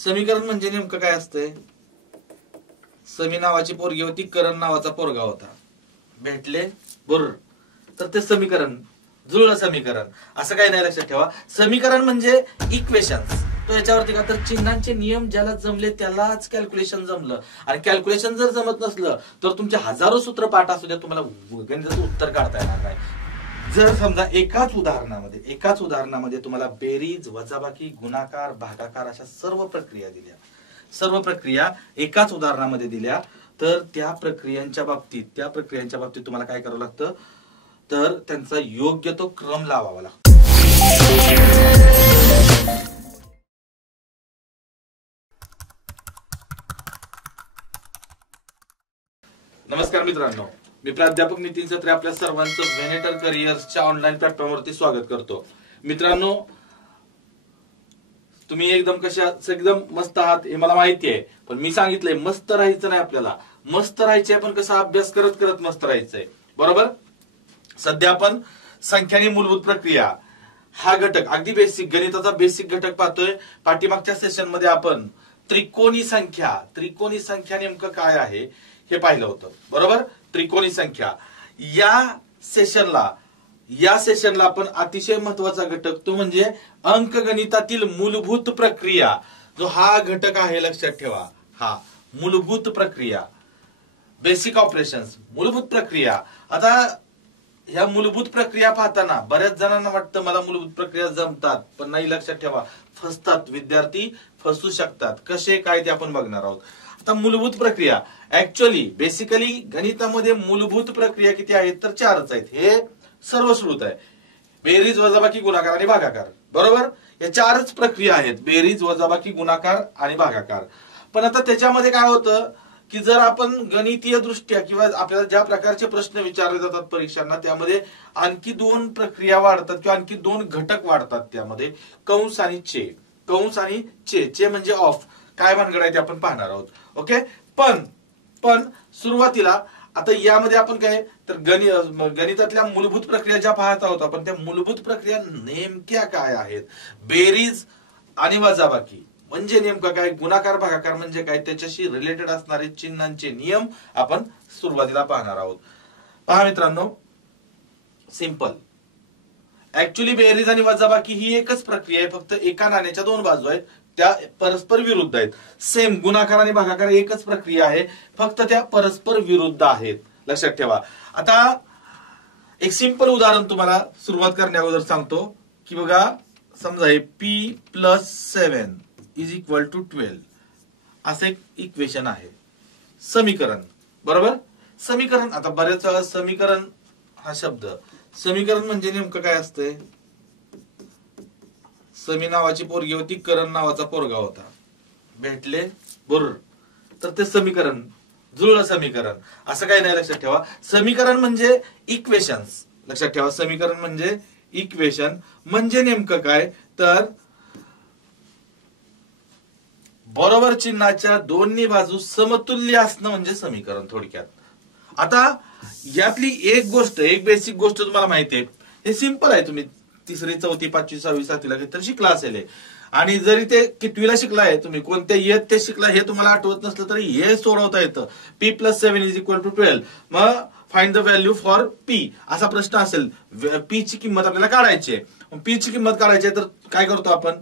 समीकरण म्हणजे नेमकं काय असतंय? समी नावाची पोरगी होती, करण नावाचा पोरगा होता, भेटले बरोबर, तर ते समीकरण जुळलं समीकरण. असं काही नाही, लक्षात ठेवा. समीकरण म्हणजे इक्वेशन्स. तो याच्यावरती का तर चिन्हांचे नियम ज्याला जमले त्यालाच कॅल्क्युलेशन जमलं. आणि कॅल्क्युलेशन जर जमत नसलं तर तुमचे हजारो सूत्र पाठ असू द्या, तुम्हाला गणिताचं उत्तर काढता येणार नाही. जर समजा एकाच उदाहरणामध्ये तुम्हाला बेरीज, वजाबाकी, गुणाकार, भागाकार अशा सर्व प्रक्रिया एकाच उदाहरणामध्ये दिल्या, तर त्या प्रक्रियांच्या बाबतीत तुम्हाला काय करावं लागतं, तर त्यांचा योग्य तो क्रम लावावा लागतो. नमस्कार मित्रांनो, मी प्राध्यापक नितीन सत्रे आपल्या सर्वांचं व्हेनेटर करिअर्सच्या ऑनलाईन प्लॅटफॉर्मवरती स्वागत करतो. मित्रांनो, तुम्ही एकदम मस्त आहात हे मला माहिती आहे, पण मी सांगितलंय मस्त राहायचं नाही, आपल्याला मस्त राहायचंय पण कसा अभ्यास करत करत मस्त राहायचंय, बरोबर. सध्या आपण संख्यानी मूलभूत प्रक्रिया हा घटक, अगदी बेसिक गणिताचा बेसिक घटक पाहतोय. पाठीमागच्या सेशन मध्ये आपण त्रिकोणी संख्या नेमकं काय आहे हे पाहिलं होतं, बरोबर. त्रिकोणी संख्या या सेशनला आपण अतिशय महत्वाचा घटक तो म्हणजे अंकगणितातील मूलभूत प्रक्रिया, जो हा घटक आहे, लक्षात ठेवा. हा मूलभूत प्रक्रिया, बेसिक ऑपरेशन्स, मूलभूत प्रक्रिया. आता ह्या मूलभूत प्रक्रिया पाहताना बऱ्याच जणांना वाटतं मला मूलभूत प्रक्रिया जमतात, पण नाही, लक्षात ठेवा, फसतात विद्यार्थी, फसू शकतात. कसे काय ते आपण बघणार आहोत. आता मूलभूत प्रक्रिया ऍक्च्युअली बेसिकली गणितामध्ये मूलभूत प्रक्रिया किती आहेत, तर 4च आहेत. हे सर्वश्रुत आहे. बेरीज, वजाबाकी, गुणाकार आणि भागाकार, बरोबर. या 4च प्रक्रिया आहेत, बेरीज, वजाबाकी, गुणाकार आणि भागाकार. पण आता त्याच्यामध्ये काय होतं की जर आपण गणितीय दृष्ट्या किंवा आपल्याला ज्या प्रकारचे प्रश्न विचारले जातात परीक्षांना, त्यामध्ये आणखी 2 प्रक्रिया वाढतात किंवा आणखी 2 घटक वाढतात. त्यामध्ये कंस आणि चे म्हणजे ऑफ, काय भानगड आहे ते आपण पाहणार आहोत. ओके. पण सुरुवातीला आता यामध्ये आपण काय तर गणितातल्या मूलभूत प्रक्रिया ज्या पाहत आहोत आपण, त्या मूलभूत प्रक्रिया नेमक्या काय आहेत. बेरीज आणि वजाबाकी म्हणजे नेमकं काय, गुणाकार भागाकार म्हणजे काय, त्याच्याशी रिलेटेड असणारे चिन्हांचे नियम आपण सुरुवातीला पाहणार आहोत. पहा मित्रांनो, सिंपल. ऍक्च्युली बेरीज आणि वजाबाकी ही एकच प्रक्रिया आहे, फक्त एका नाण्याच्या 2 बाजू आहेत, त्या परस्पर विरुद्ध आहेत. सेम गुणाकार आणि भागाकार एकच प्रक्रिया आहे, फक्त त्या परस्पर विरुद्ध आहेत, लक्षात ठेवा. आता एक सिंपल उदाहरण तुम्हाला सुरुवात करण्या अगोदर सांगतो की बघा, समजा हे p+7 = 12 असं एक इक्वेशन आहे, समीकरण, बरोबर. समीकरण, आता बरेच वेळा समीकरण हा शब्द, समीकरण म्हणजे नेमकं काय असतंय. समी नावाची पोरगी होती, करण नावाचा पोरगा होता, भेटले बरोबर, तर ते समीकरण जुळलं समीकरण. असं काही नाही, लक्षात ठेवा. समीकरण म्हणजे इक्वेशन्स, लक्षात ठेवा. समीकरण म्हणजे इक्वेशन म्हणजे नेमकं काय तर बरोबर चिन्हाच्या दोन्ही बाजू समतुल्य असणं म्हणजे समीकरण थोडक्यात. आता यातली एक बेसिक गोष्ट तुम्हाला माहिती आहे, हे सिंपल आहे. तुम्ही 3री, 4थी, 5वी, 6वी, 7वीला तर शिकला असेल. आणि जरी ते कितवीला शिकलाय, तुम्ही कोणत्या इयत्तेत ते शिकला हे तुम्हाला आठवत नसलं तरी हे सोडवता येतं. p+7 = 12. मग find the value for p असा प्रश्न असेल. p ची किंमत आपल्याला काढायची आहे. p ची किंमत काढायची आहे तर काय करतो आपण,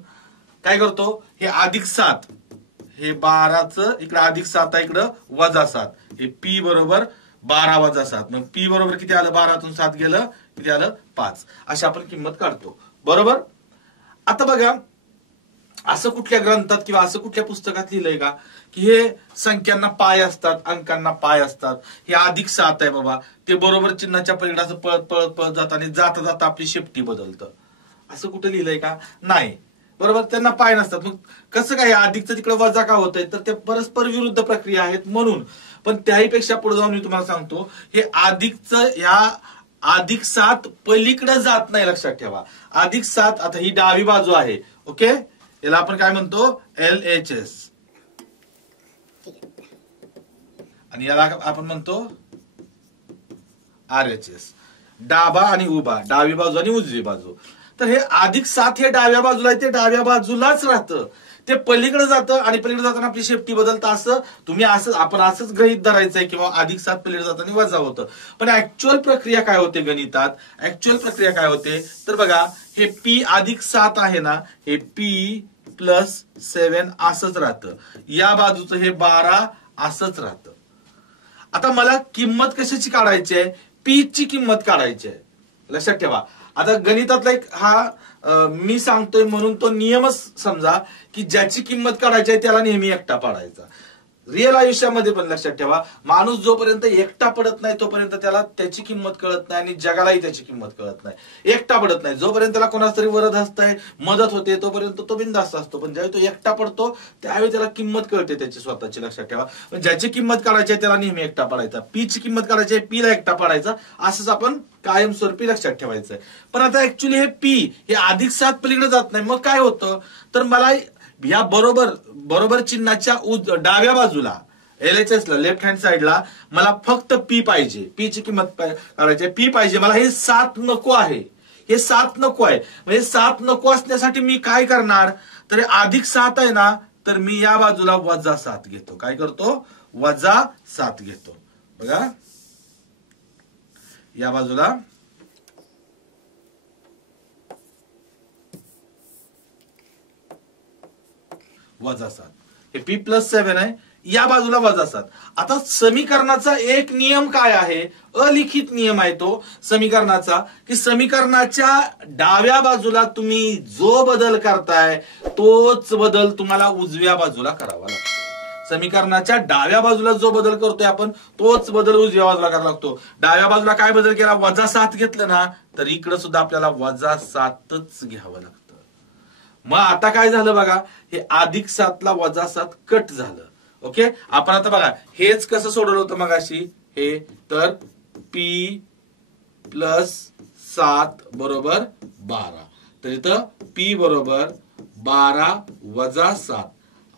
हे +7, हे 12चं इकडे +7 आहे, इकडं -7, हे p बरोबर 12 - 7. मग p बरोबर किती आलं, 12तून 7 गेलं, किती आलं, 5. अशी आपण किंमत काढतो, बरोबर. आता बघा, असं कुठल्या ग्रंथात किंवा असं कुठल्या पुस्तकात लिहिलंय का की हे संख्यांना पाय असतात, अंकांना पाय असतात. हे +7 आहे बाबा, ते बरोबर चिन्हाच्या पलीकडे असं पळत जात आणि जाता जाता आपली शेपटी बदलतं. असं कुठे लिहिलंय का, नाही, बरोबर. त्यांना पाय नसतात. मग कसं काय अधिकचं तिकडे वजा का होतंय, तर ते परस्पर विरुद्ध प्रक्रिया आहेत म्हणून. पण त्याहीपेक्षा पुढे जाऊन मी तुम्हाला सांगतो, हे अधिकचं ह्या +7 पलीकडे जात नाही, लक्षात ठेवा. +7, आता ही डावी बाजू आहे, ओके, याला आपण काय म्हणतो, LHS, आणि याला आपण म्हणतो RHS. डाबा आणि उभा, डावी बाजू आणि उजवी बाजू. तर हे +7 हे डाव्या बाजूला आहे, ते डाव्या बाजूलाच राहतं. ते पलीकडे जातं आणि पलीकडे जाताना आपली शेपटी बदलतं, असं तुम्ही आपण असंच गृहीत धरायचंय किंवा अधिक 7 पलीकडे जाताना वजा होतं. पण ऍक्च्युअल प्रक्रिया काय होते गणितात, ऍक्च्युअल प्रक्रिया काय होते तर बघा, हे p अधिक 7 आहे ना, हे p प्लस 7 असंच राहतं, या बाजूचं हे 12 असंच राहतं. आता मला किंमत कशाची काढायची आहे, p ची किंमत काढायची आहे. लक्षात ठेवा, आता गणितातला एक हा मी सांगतोय म्हणून तो नियमच समजा की ज्याची किंमत काढायची आहे त्याला नेहमी एकटा पाडायचा. रिअल आयुष्यामध्ये पण लक्षात ठेवा, माणूस जोपर्यंत एकटा पडत नाही तोपर्यंत त्याला त्याची किंमत कळत नाही आणि जगालाही त्याची किंमत कळत नाही. एकटा पडत नाही, जोपर्यंत त्याला कोणाच तरी वरद असतंय, मदत होते, तोपर्यंत तो बिनधास्त असतो. पण ज्यावेळी तो एकटा पडतो त्यावेळी त्याला किंमत कळते त्याची स्वतःची. लक्षात ठेवा, ज्याची किंमत काढायची आहे त्याला नेहमी एकटा पाडायचा, पी ची किंमत काढायची आहे पी ला एकटा पाडायचा, असंच आपण कायमस्वरूपी लक्षात ठेवायचंय. पण आता ऍक्च्युली हे पी हे अधिक 7 पलीकडे जात नाही, मग काय होतं तर मला या बरोबर चिन्हाच्या डाव्या बाजूला LHS ला लेफ्ट हँड साइडला मला फक्त पी पाहिजे, पी ची किंमत काढायची, पी पाहिजे मला. हे 7 नको आहे, हे 7 नको आहे. म्हणजे 7 नको असण्यासाठी मी काय करणार तर अधिक 7 आहे ना, तर मी या बाजूला वजा 7 घेतो. काय करतो, वजा 7 घेतो. बघा या बाजूला वजा 7, हे p प्लस 7 आहे, या बाजूला वजा 7. आता समीकरणाचा एक नियम काय आहे, अलिखित नियम आहे तो समीकरणाचा, की समीकरणाच्या डाव्या बाजूला तुम्ही जो बदल करताय तोच बदल तुम्हाला उजव्या बाजूला करावा लागतो. समीकरणाच्या डाव्या बाजूला जो बदल करतोय आपण तोच बदल उजव्या बाजूला करावा लागतो. डाव्या बाजूला काय बदल केला, वजा 7 घेतलं ना, तर इकडे सुद्धा आपल्याला वजा 7च घ्यावं लागतं. मग आता काय झालं बघा, हे अधिक 7 ला वजा 7 कट झालं. ओके, आपण आता बघा हेच कसं सोडवलं होतं मगाशी, हे तर p प्लस 7 बरोबर 12, तर इथं p बरोबर 12 वजा 7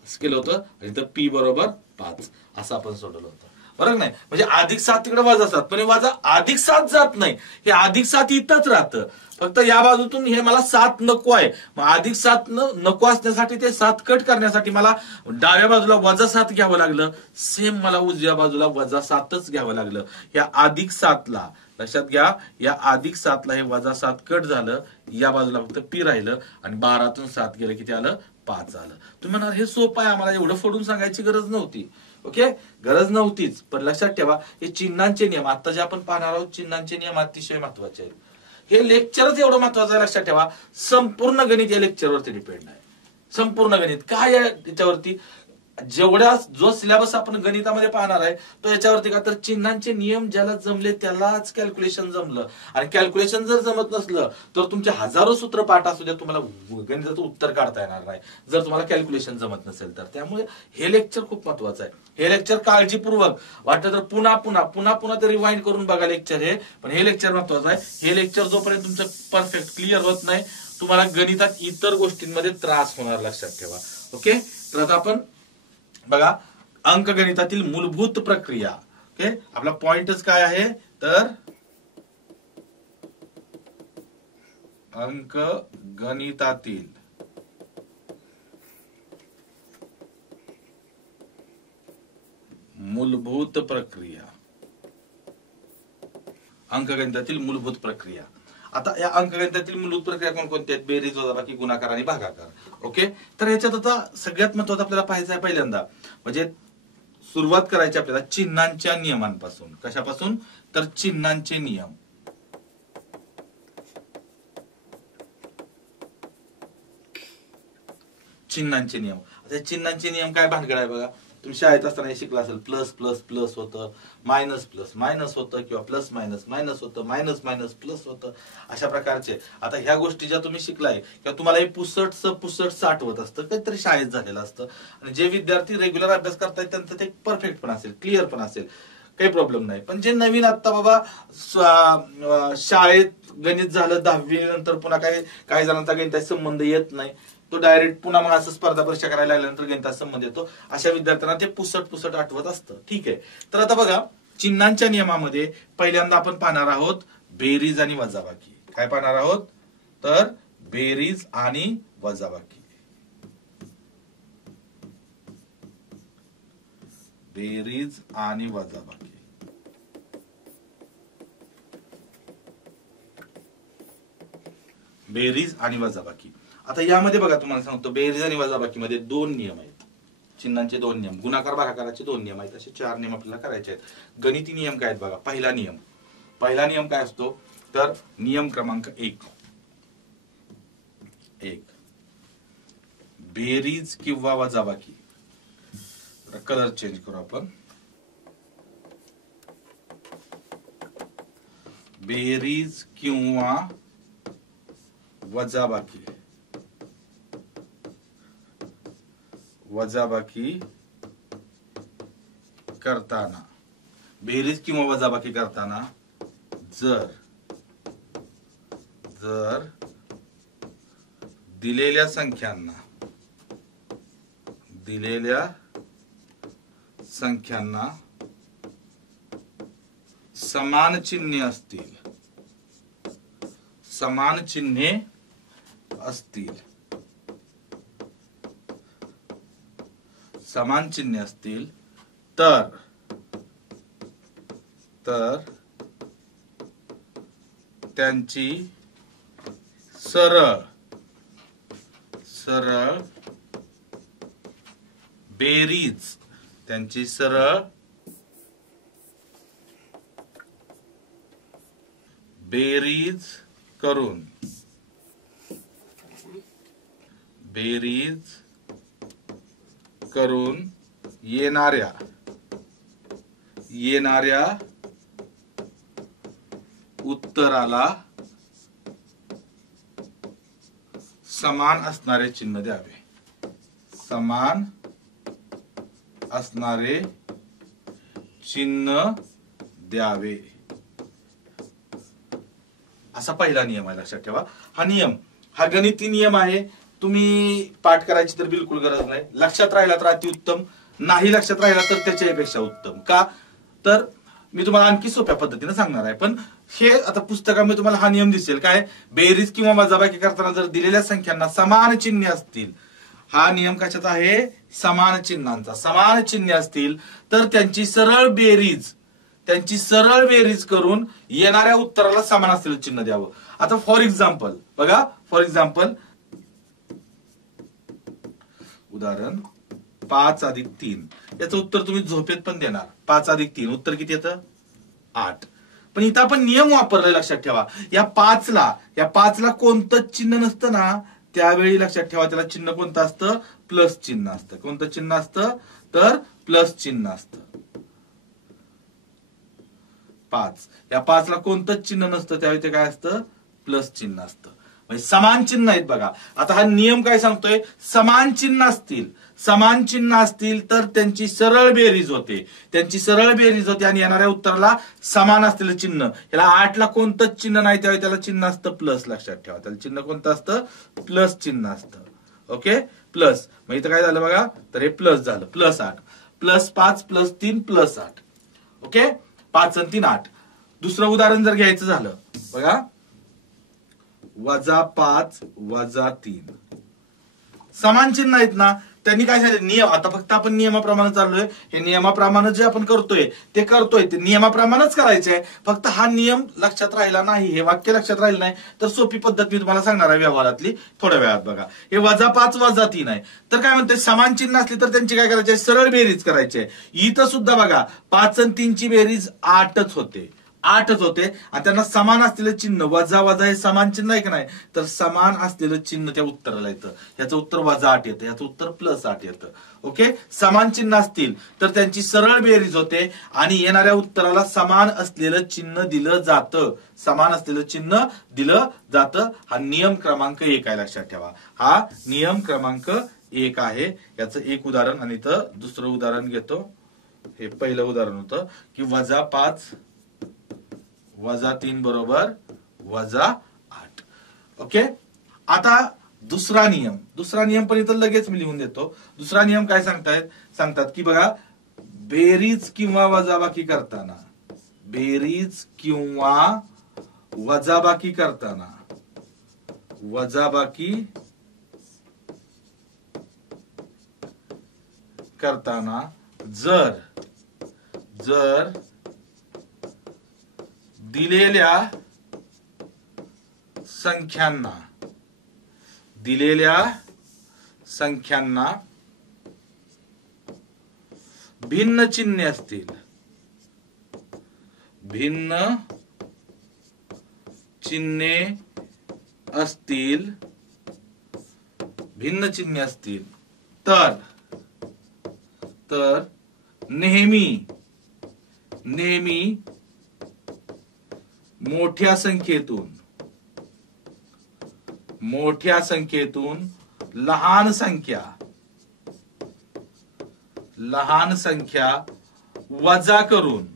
असं केलं होतं, आणि इथं p बरोबर 5 असं आपण सोडवलं होतं. बरोबर नाही, म्हणजे अधिक 7 तिकडे वजा 7, पण वजा अधिक 7 जात नाही, हे अधिक 7 इथंच राहतं. फक्त या बाजूतून हे मला 7 नको आहे, मग अधिक 7 नको असण्यासाठी ते 7 कट करण्यासाठी मला डाव्या बाजूला वजा 7 घ्यावं लागलं. सेम मला उजव्या बाजूला वजा 7च घ्यावं लागलं. या अधिक 7 ला लक्षात घ्या, या अधिक 7 ला हे वजा 7 कट झालं, या बाजूला फक्त पी राहिलं, आणि 12तून 7 गेलं किती आलं, 5 आलं. तुम्ही म्हणाल हे सोपं आहे, आम्हाला एवढं फोडून सांगायची गरज नव्हती. ओके, गरज नव्हतीच, पण लक्षात ठेवा हे चिन्हांचे नियम आता जे आपण पाहणार आहोत, चिन्हांचे नियम अतिशय महत्वाचे आहेत. हे लेक्चरच एवढं महत्वाचं आहे, लक्षात ठेवा. संपूर्ण गणित या लेक्चरवरती डिपेंड आहे. संपूर्ण गणित काय आहे याच्यावरती, जेवढ्या जो सिलेबस आपण गणितामध्ये पाहणार आहे तो याच्यावरती का तर चिन्हांचे नियम ज्याला जमले त्यालाच कॅल्क्युलेशन जमलं, आणि कॅल्क्युलेशन जर जमत नसलं तर तुमचे हजारो सूत्र पाठ असू द्या, तुम्हाला गणिताचं उत्तर काढता येणार नाही जर तुम्हाला कॅल्क्युलेशन जमत नसेल तर. त्यामुळे हे लेक्चर खूप महत्वाचं आहे. हे लेक्चर काळजीपूर्वक वाटतं तर पुन्हा ते रिवाइंड करून बघा लेक्चर हे, पण हे लेक्चर महत्वाचं आहे. हे लेक्चर जोपर्यंत तुमचं परफेक्ट क्लिअर होत नाही तुम्हाला गणितात इतर गोष्टींमध्ये त्रास होणार, लक्षात ठेवा. ओके, तर आता आपण बघा अंकगणितातील मूलभूत प्रक्रिया. ओके, आपला पॉइंटच काय आहे तर अंकगणितातील मूलभूत प्रक्रिया. अंकगणितातील मूलभूत प्रक्रिया. आता या अंकगणितातील मूलभूत प्रक्रिया कोणकोणत्या आहेत, बेरीज, वजाबाकी, गुणाकार आणि भागाकार. ओके, तर याच्यात आता सगळ्यात महत्त्वाचं आपल्याला पाहायचं आहे पहिल्यांदा, म्हणजे सुरुवात करायची आपल्याला चिन्हांच्या नियमांपासून. कशापासून तर चिन्हांचे नियम. चिन्हांचे नियम. आता चिन्हांचे नियम काय भानगड आहे बघा, तुम्ही शाळेत असताना हे शिकला असेल, प्लस प्लस प्लस होतं, मायनस प्लस मायनस होतं, किंवा प्लस मायनस मायनस होतं, मायनस मायनस प्लस होतं, अशा प्रकारचे. आता ह्या गोष्टी ज्या तुम्ही शिकलाय किंवा तुम्हाला हे पुसट आठवत असतं, काहीतरी शाळेत झालेलं असतं, आणि जे विद्यार्थी रेग्युलर अभ्यास करतायत त्यांचं ते परफेक्ट पण असेल, क्लिअर पण असेल, काही प्रॉब्लेम नाही. पण जे नवीन आता बाबा शाळेत गणित झालं 10वी नंतर पुन्हा काही जणांचा गणिताचा संबंध येत नाही, तो डायरेक्ट पुन्हा मग असं स्पर्धा परीक्षा करायला लागल्यानंतर गणिताचा संबंध येतो, अशा विद्यार्थ्यांना ते पुसट आठवत असतं. ठीक आहे, तर आता बघा चिन्हांच्या नियमामध्ये पहिल्यांदा आपण पाहणार आहोत बेरीज आणि वजाबाकी. काय पाहणार आहोत तर बेरीज आणि वजाबाकी. बेरीज आणि वजाबाकी. बेरीज आणि वजाबाकी. आता यामध्ये बघा तुम्हाला सांगतो बेरीज आणि वजाबाकी मध्ये दोन नियम आहेत. चिन्हांचे दोन नियम, गुणाकार भागाकाराचे दोन नियम आहेत. असे 4 नियम आपल्याला करायचे आहेत. गणिती नियम काय आहेत बघा. पहिला नियम काय असतो तर नियम क्रमांक 1 बेरीज किंवा वजाबाकी. कलर चेंज करू आपण. बेरीज किंवा वजाबाकी करताना, बेरीज किंवा वजाबाकी करताना जर दिलेल्या संख्यांना समान चिन्हे असतील तर त्यांची सरळ बेरीज करून येणाऱ्या उत्तराला समान असणारे चिन्ह द्यावे. असा पहिला नियम आहे, लक्षात ठेवा. हा गणिती नियम आहे. तुम्ही पाठ करायची तर बिलकुल गरज नाही. लक्षात राहिला तर अतिउत्तम, नाही लक्षात राहिला तर त्याच्यापेक्षा उत्तम. का तर मी तुम्हाला आणखी सोप्या पद्धतीने सांगणार आहे. पण हे आता पुस्तकामध्ये तुम्हाला हा नियम दिसेल. काय, बेरीज किंवा वजाबाकी करताना जर दिलेल्या संख्यांना समान चिन्हे असतील. हा नियम कशाचा आहे, समान चिन्हांचा. समान चिन्हे असतील तर त्यांची सरळ बेरीज करून येणाऱ्या उत्तराला समान असलेलं चिन्ह द्यावं. आता फॉर एक्झाम्पल बघा, उदाहरण 5 अधिक 3 याचं उत्तर तुम्ही झोपेत पण देणार. 5 अधिक 3 उत्तर किती येतं, 8. पण इथं आपण नियम वापरलाय, लक्षात ठेवा. या 5ला कोणतंच चिन्ह नसतं ना, त्यावेळी लक्षात ठेवा त्याला चिन्ह कोणतं असतं, प्लस चिन्ह असतं. कोणतं चिन्ह असतं तर प्लस चिन्ह असतं. 5ला कोणतंच चिन्ह नसतं, त्यावेळी ते काय असतं, प्लस चिन्ह असतं. म्हणजे समान चिन्ह आहेत बघा. आता हा नियम काय सांगतोय, समान चिन्ह असतील तर त्यांची सरळ बेरीज होते. आणि येणाऱ्या उत्तराला समान असलेलं चिन्ह. याला 8ला कोणतंच चिन्ह नाही, त्यावेळी त्याला चिन्ह असतं प्लस. लक्षात ठेवा, त्याला चिन्ह कोणतं असतं, प्लस चिन्ह असतं. Okay, plus. मग इथं काय झालं बघा, तर हे प्लस झालं. +8 +5 +3 +8. ओके, 5 आणि 3 8. दुसरं उदाहरण जर घ्यायचं झालं बघा, -5 -3 समान चिन्ह आहेत ना, त्यांनी काय झालं, नियम. आता फक्त आपण नियमाप्रमाणे चाललोय. हे नियमाप्रमाणे जे आपण करतोय ते नियमाप्रमाणेच करायचे आहे. फक्त हा नियम लक्षात राहिला नाही, हे वाक्य लक्षात राहिलं नाही तर सोपी पद्धत मी तुम्हाला सांगणार आहे व्यवहारातली थोड्या वेळात. बघा, हे -5 -3 आहे. तर काय म्हणते, समान चिन्ह असली तर त्यांची काय करायची, सरळ बेरीज करायची आहे. इथं सुद्धा बघा 5 आणि 3 ची बेरीज 8च होते. आणि त्यांना समान असलेलं चिन्ह वजा हे समान चिन्ह आहे की नाही, तर समान असलेलं चिन्ह त्या उत्तराला येतं. याचं उत्तर -8 येतं, याचं उत्तर +8 येतं. ओके, समान चिन्ह असतील तर त्यांची सरळ बेरीज होते आणि येणाऱ्या उत्तराला समान असलेलं चिन्ह दिलं जातं. हा नियम क्रमांक 1 आहे, लक्षात ठेवा. हा नियम क्रमांक 1 आहे. याचं एक उदाहरण आणि इथं दुसरं उदाहरण घेतो. हे पहिलं उदाहरण होतं की -5 -3 बरोबर -8. ओके, आता दुसरा नियम पण इथं लगेच मी लिहून देतो. दुसरा नियम काय सांगतात की बघा, बेरीज किंवा वजाबाकी करताना जर जर दिलेल्या संख्यांना भिन्न चिन्हे असतील, तर नेहमी मोठ्या संख्येतून लहान संख्या वजा करून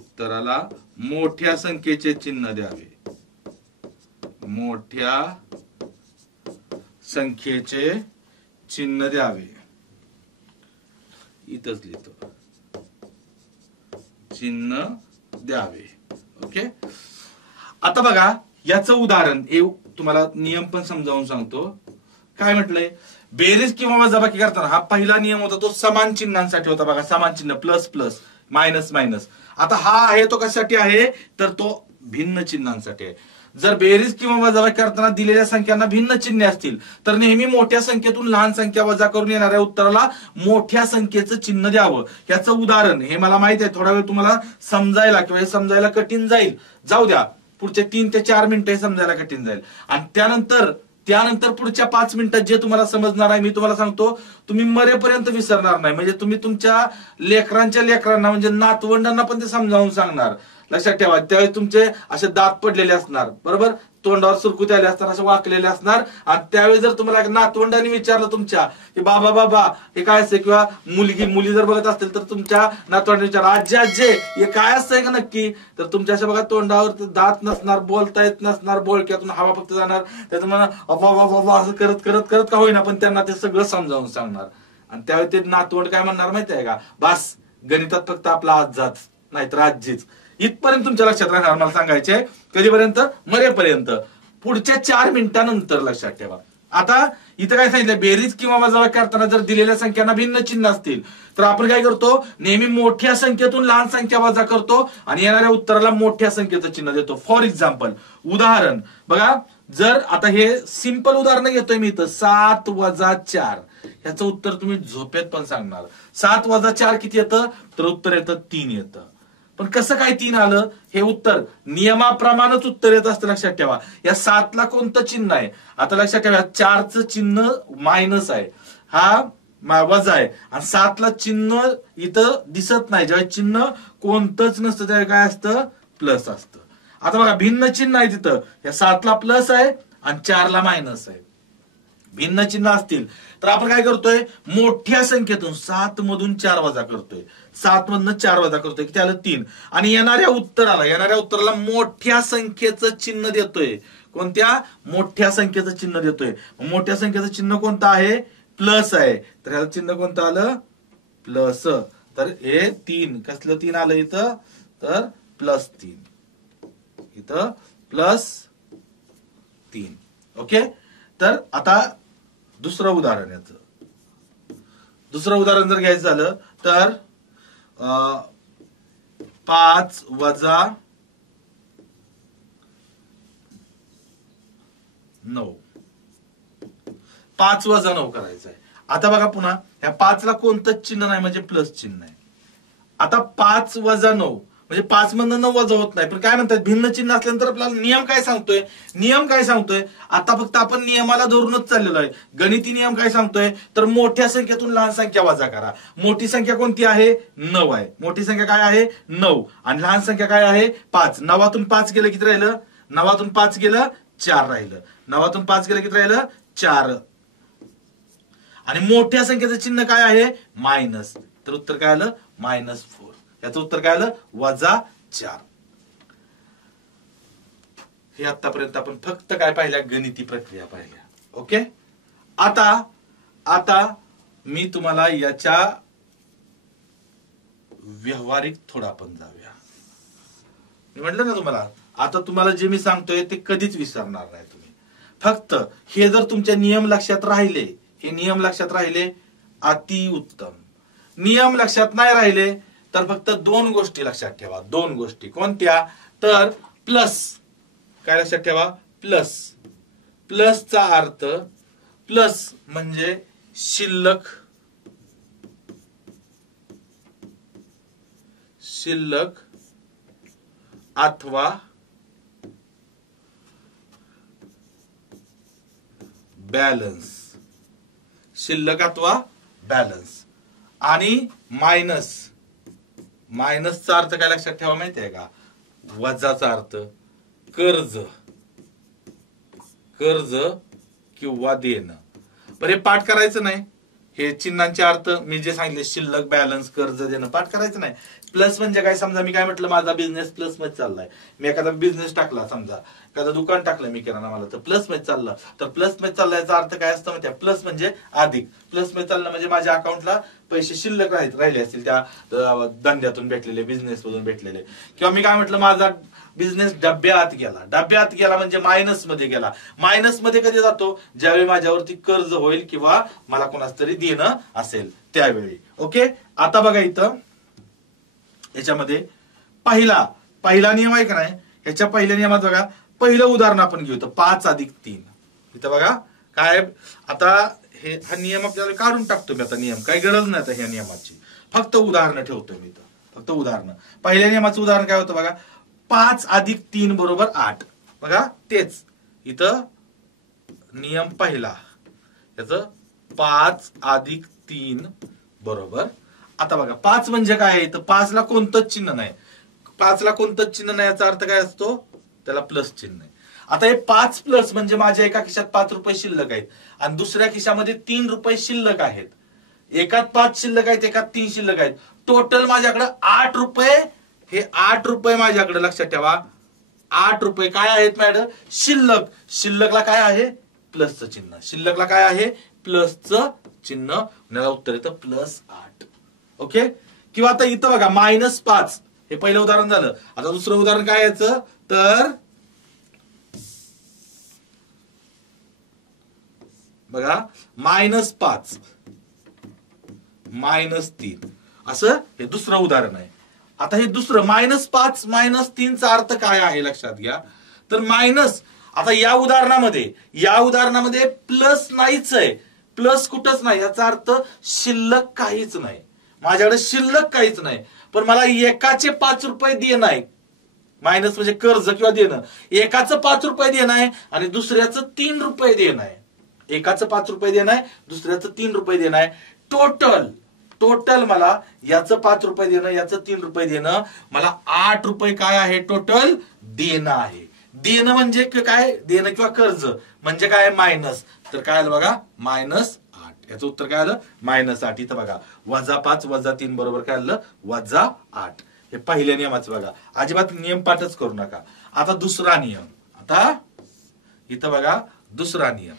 येणाऱ्या उत्तराला मोठ्या संख्येचे चिन्ह द्यावे, इथंच लिहितो, चिन्ह द्यावे. ओके. आता बघा याचं उदाहरण तुम्हाला नियम पण समजावून सांगतो. काय म्हटलंय, बेरीज किंवा वजाबाकी करताना हा पहिला नियम होता तो समान चिन्हांसाठी होता. बघा समान चिन्ह, प्लस प्लस, मायनस मायनस. आता हा आहे तो कशासाठी आहे, तर तो भिन्न चिन्हांसाठी आहे. जर बेरीज किंवा वजाबाकी करताना दिलेल्या संख्यांना भिन्न चिन्हे असतील तर नेहमी मोठ्या संख्येतून लहान संख्या वजा करून येणाऱ्या उत्तराला मोठ्या संख्येचं चिन्ह द्यावं. याचं उदाहरण हे मला माहित आहे, थोडा वेळ तुम्हाला समजायला किंवा हे समजायला कठीण जाईल, जाऊ द्या. पुढचे 3 ते 4 मिनिटं हे समजायला कठीण जाईल. आणि त्यानंतर पुढच्या 5 मिनिटात जे तुम्हाला समजणार आहे मी तुम्हाला सांगतो, तुम्ही मरेपर्यंत विसरणार नाही. म्हणजे तुम्ही तुमच्या लेकरांना म्हणजे नातवंडांना पण ते समजावून सांगणार. लक्षात ठेवा, त्यावेळी तुमचे असे दात पडलेले असणार, बरोबर, तोंडावर सुरकुत्या आले असणार, असे वाकलेले असणार. आणि त्यावेळी जर तुम्हाला नातवंडांनी विचारलं तुमच्या की बाबा हे काय असते, किंवा मुली जर बघत असतील तर तुमच्या नातवंडांनी विचारलं आजी हे काय असतंय का नक्की, तर तुमच्या अशा बघा तोंडावर दात नसणार, बोलता येत नसणार, बोलक्यातून हवा फक्त जाणार. त्याचं म्हणा असं करत करत करत का होईना पण त्यांना ते सगळं समजावून सांगणार. आणि त्यावेळी ते नातवंड काय म्हणणार माहिती आहे का, बस गणितात फक्त आपला आजाच नाहीतर आजीच. इथपर्यंत तुमच्या लक्षात राहणार मला सांगायचंय. कधीपर्यंत, मरेपर्यंत. पुढच्या 4 मिनिटांनंतर लक्षात ठेवा. आता इथं काय सांगितलं, बेरीज किंवा वजाबाकी करताना जर दिलेल्या संख्यांना भिन्न चिन्ह असतील तर आपण काय करतो, नेहमी मोठ्या संख्येतून लहान संख्या वजा करतो आणि येणाऱ्या उत्तराला मोठ्या संख्येचं चिन्ह देतो. फॉर एक्झाम्पल, उदाहरण बघा, जर आता हे सिंपल उदाहरण घेतोय मी इथं, 7 वजा 4, याचं उत्तर तुम्ही झोपेत पण सांगणार. 7 वजा 4 किती येतं, तर उत्तर येतं 3 येतं. पण कसं काय 3 आलं, हे उत्तर नियमाप्रमाणेच उत्तर येत असतं. लक्षात ठेवा, या 7ला कोणतं चिन्ह आहे, आता लक्षात ठेवा 4चं चिन्ह मायनस आहे, हा वजा आहे, आणि 7ला चिन्ह इथं दिसत नाही. जेव्हा चिन्ह कोणतंच नसतं त्यावेळी काय असतं, प्लस असतं. आता बघा भिन्न चिन्ह आहे तिथं, या 7ला प्लस आहे आणि 4ला मायनस आहे. भिन्न चिन्ह असतील तर आपण काय करतोय, मोठ्या संख्येतून 7 मधून 4 वजा करतोय, 7 मधून 4 वजा करतोय, किती आलं 3. आणि येणाऱ्या उत्तराला मोठ्या संख्येचं चिन्ह देतोय. कोणत्या, मोठ्या संख्येचं चिन्ह देतोय. मोठ्या संख्येचं चिन्ह कोणतं आहे, प्लस आहे, तर ह्याचं चिन्ह कोणतं आलं, प्लस. तर हे 3 कसलं 3 आलं इथं, तर +3, इथं +3. ओके. तर आता दुसरं उदाहरण, याचं दुसरं उदाहरण जर घ्यायचं झालं तर 5 वजा 9, 5 वजा 9 करायचं आहे. आता बघा पुन्हा ह्या 5ला कोणतंच चिन्ह नाही, म्हणजे प्लस चिन्ह आहे. आता 5 वजा 9 म्हणजे 5 मधनं 9 वजा होत नाही, पण काय म्हणतात, भिन्न चिन्ह असल्यानंतर आपल्याला नियम काय सांगतोय, आता फक्त आपण नियमाला धरूनच चाललेलो आहे. गणिती नियम काय सांगतोय, तर मोठ्या संख्येतून लहान संख्या वजा करा. मोठी संख्या कोणती आहे, 9 आहे. मोठी संख्या काय आहे, 9, आणि लहान संख्या काय आहे, 5. 9तून 5 गेलं किती राहिलं, 9तून 5 गेलं 4 राहिलं. 9तून 5 गेलं किती राहिलं, 4. आणि मोठ्या संख्येचं चिन्ह काय आहे, मायनस, तर उत्तर काय आलं, -4. याचं उत्तर काय आलं, -4. हे आतापर्यंत आपण फक्त काय पाहिल्या, गणिती प्रक्रिया पाहिल्या. ओके. आता मी तुम्हाला याच्या व्यवहारिक थोडा आपण जाऊया. मी म्हटलं ना तुम्हाला, आता तुम्हाला जे मी सांगतोय ते कधीच विसरणार नाही तुम्ही. फक्त हे जर तुमचे नियम लक्षात राहिले, हे नियम लक्षात राहिले अतिउत्तम. नियम लक्षात नाही राहिले तर फक्त दोन गोष्टी लक्षात ठेवा. दोन गोष्टी कोणत्या? तर प्लस. काय लक्षात ठेवा? प्लस. प्लसचा अर्थ, प्लस म्हणजे शिल्लक. शिल्लक अथवा बॅलन्स. शिल्लक अथवा बॅलन्स. आणि मायनस. मायनसचा अर्थ काय लक्षात ठेवा माहिती आहे का? वजाचा अर्थ. कर्ज. कर्ज किंवा देणं. बरं, हे पाठ करायचं नाही. हे चिन्हांचे अर्थ मी जे सांगितले, शिल्लक, बॅलन्स, कर्ज देणं, पाठ करायचं नाही. प्लस म्हणजे काय? समजा मी काय म्हटलं, माझा बिझनेस प्लस मध्ये चाललाय. मी एखादा बिझनेस टाकला, समजा एखादं दुकान टाकलं मी किराणा मला, तर प्लस मध्ये चाललं. तर प्लस मध्ये चालल्याचा अर्थ काय असतं माहिती? प्लस म्हणजे अधिक. प्लस मध्ये चाललं म्हणजे माझ्या अकाउंटला पैसे शिल्लक राहिले असतील त्या धंद्यातून भेटलेले, बिझनेस मधून भेटलेले. किंवा मी काय म्हटलं, माझा बिझनेस डब्यात गेला. डब्यात गेला म्हणजे मायनस मध्ये गेला. मायनस मध्ये कधी जातो? ज्यावेळी माझ्यावरती कर्ज होईल किंवा मला कोणाच तरी देणं असेल त्यावेळी. ओके. आता बघा इथं याच्यामध्ये पहिला नियम आहे का नाही? ह्याच्या पहिल्या नियमात बघा, पहिलं उदाहरण आपण घेऊ. 5 अधिक 3. इथं बघा काय. आता हा नियम आपल्याला काढून टाकतो मी. आता नियम काही गरज नाही आता ह्या नियमाची. फक्त उदाहरण ठेवतो मी इथं. फक्त उदाहरण. पहिल्या नियमाचं उदाहरण काय होतं बघा, 5 अधिक 3 बरोबर 8. बघा तेच इथं नियम पहिला. याच 5 अधिक 3 बरोबर. आता बघा 5 म्हणजे काय आहे? तर 5 ला कोणतंच चिन्ह नाही. 5 ला कोणतंच चिन्ह नाही याचा अर्थ काय असतो? त्याला प्लस चिन्ह आहे. आता हे 5 प्लस म्हणजे माझ्या एका खिशात 5 रुपये शिल्लक आहेत आणि दुसऱ्या खिशामध्ये 3 रुपये शिल्लक आहेत. एकात 5 शिल्लक आहेत, एकात 3 शिल्लक आहेत. टोटल माझ्याकडे 8 रुपये. हे 8 रुपये माझ्याकडे, लक्षात ठेवा 8 रुपये काय आहेत मॅडम? शिल्लक. शिल्लकला काय आहे? प्लसचं चिन्ह. शिल्लकला काय आहे? प्लसचं चिन्ह. मला उत्तर येतं +8. ओके. किंवा आता इथं बघा -5. हे पहिलं उदाहरण झालं. आता दुसरं उदाहरण काय याचं? तर बघा -5 -3 असं हे दुसरं उदाहरण आहे. आता हे दुसरं -5 -3 चा अर्थ काय आहे लक्षात घ्या. तर मायनस. आता या उदाहरणामध्ये प्लस नाहीच आहे. प्लस कुठंच नाही. याचा अर्थ शिल्लक काहीच नाही. माझ्याकडे शिल्लक काहीच नाही. पण मला एकाचे 5 रुपये देणं आहे. मायनस म्हणजे कर्ज किंवा देणं. एकाचं 5 रुपये देणं आहे आणि दुसऱ्याचं 3 रुपये देणं आहे. एकाचं 5 रुपये देणं आहे, दुसऱ्याचं 3 रुपये देणं आहे. टोटल मला याचं 5 रुपये देणं, याचं 3 रुपये देणं, मला 8 रुपये काय आहे? टोटल देणं आहे. देणं म्हणजे काय? देणं किंवा कर्ज म्हणजे काय? मायनस. तर काय आलं बघा? -8. याचं उत्तर काय आलं? -8. इथं बघा -5 -3 बरोबर काय आलं? -8. हे पहिल्या नियमाचं बघा. अजिबात नियम पाठच करू नका. आता दुसरा नियम. आता इथं बघा दुसरा नियम.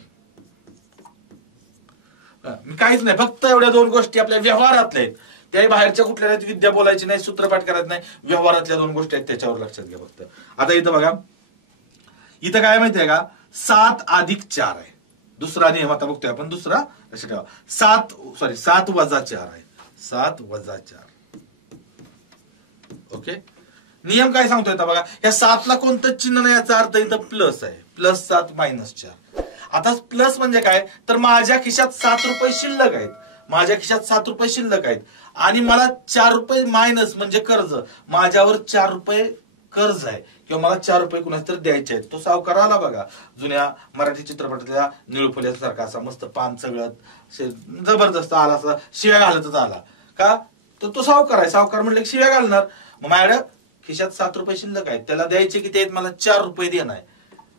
मी काहीच नाही, फक्त एवढ्या दोन गोष्टी आपल्या व्यवहारातल्या आहेत. त्याही बाहेरच्या कुठल्या विद्या बोलायची नाही, सूत्रपाठ करायचं नाही. व्यवहारातल्या दोन गोष्टी आहेत, त्याच्यावर लक्षात घ्या फक्त. आता इथं बघा, इथं काय माहितीये का? 7 अधिक 4 आहे. दुसरा नियम आता बघतोय आपण. दुसरा लक्षात ठेवा. 7 वजा 4 आहे. 7 वजा 4. ओके. नियम काय सांगतोय आता बघा. या 7 ला कोणतं चिन्ह नाही याचा अर्थ इथं प्लस आहे. +7 -4. आता प्लस म्हणजे काय? तर माझ्या खिशात 7 रुपये शिल्लक आहेत. माझ्या खिशात 7 रुपये शिल्लक आहेत आणि मला 4 रुपये मायनस म्हणजे कर्ज. माझ्यावर 4 रुपये कर्ज आहे किंवा मला 4 रुपये कुणाच तर द्यायचे आहेत. तो सावकार आला बघा, जुन्या मराठी चित्रपटातल्या निळफुल्यासारखा असा मस्त पान सगळं जबरदस्त आला, असा शिव्या घालतच आला का? तर तो सावकार आहे. सावकार म्हणले शिव्या घालणार. मग माझ्या खिशात 7 रुपये शिल्लक आहेत, त्याला द्यायचे किती आहेत? मला 4 रुपये देणं आहे.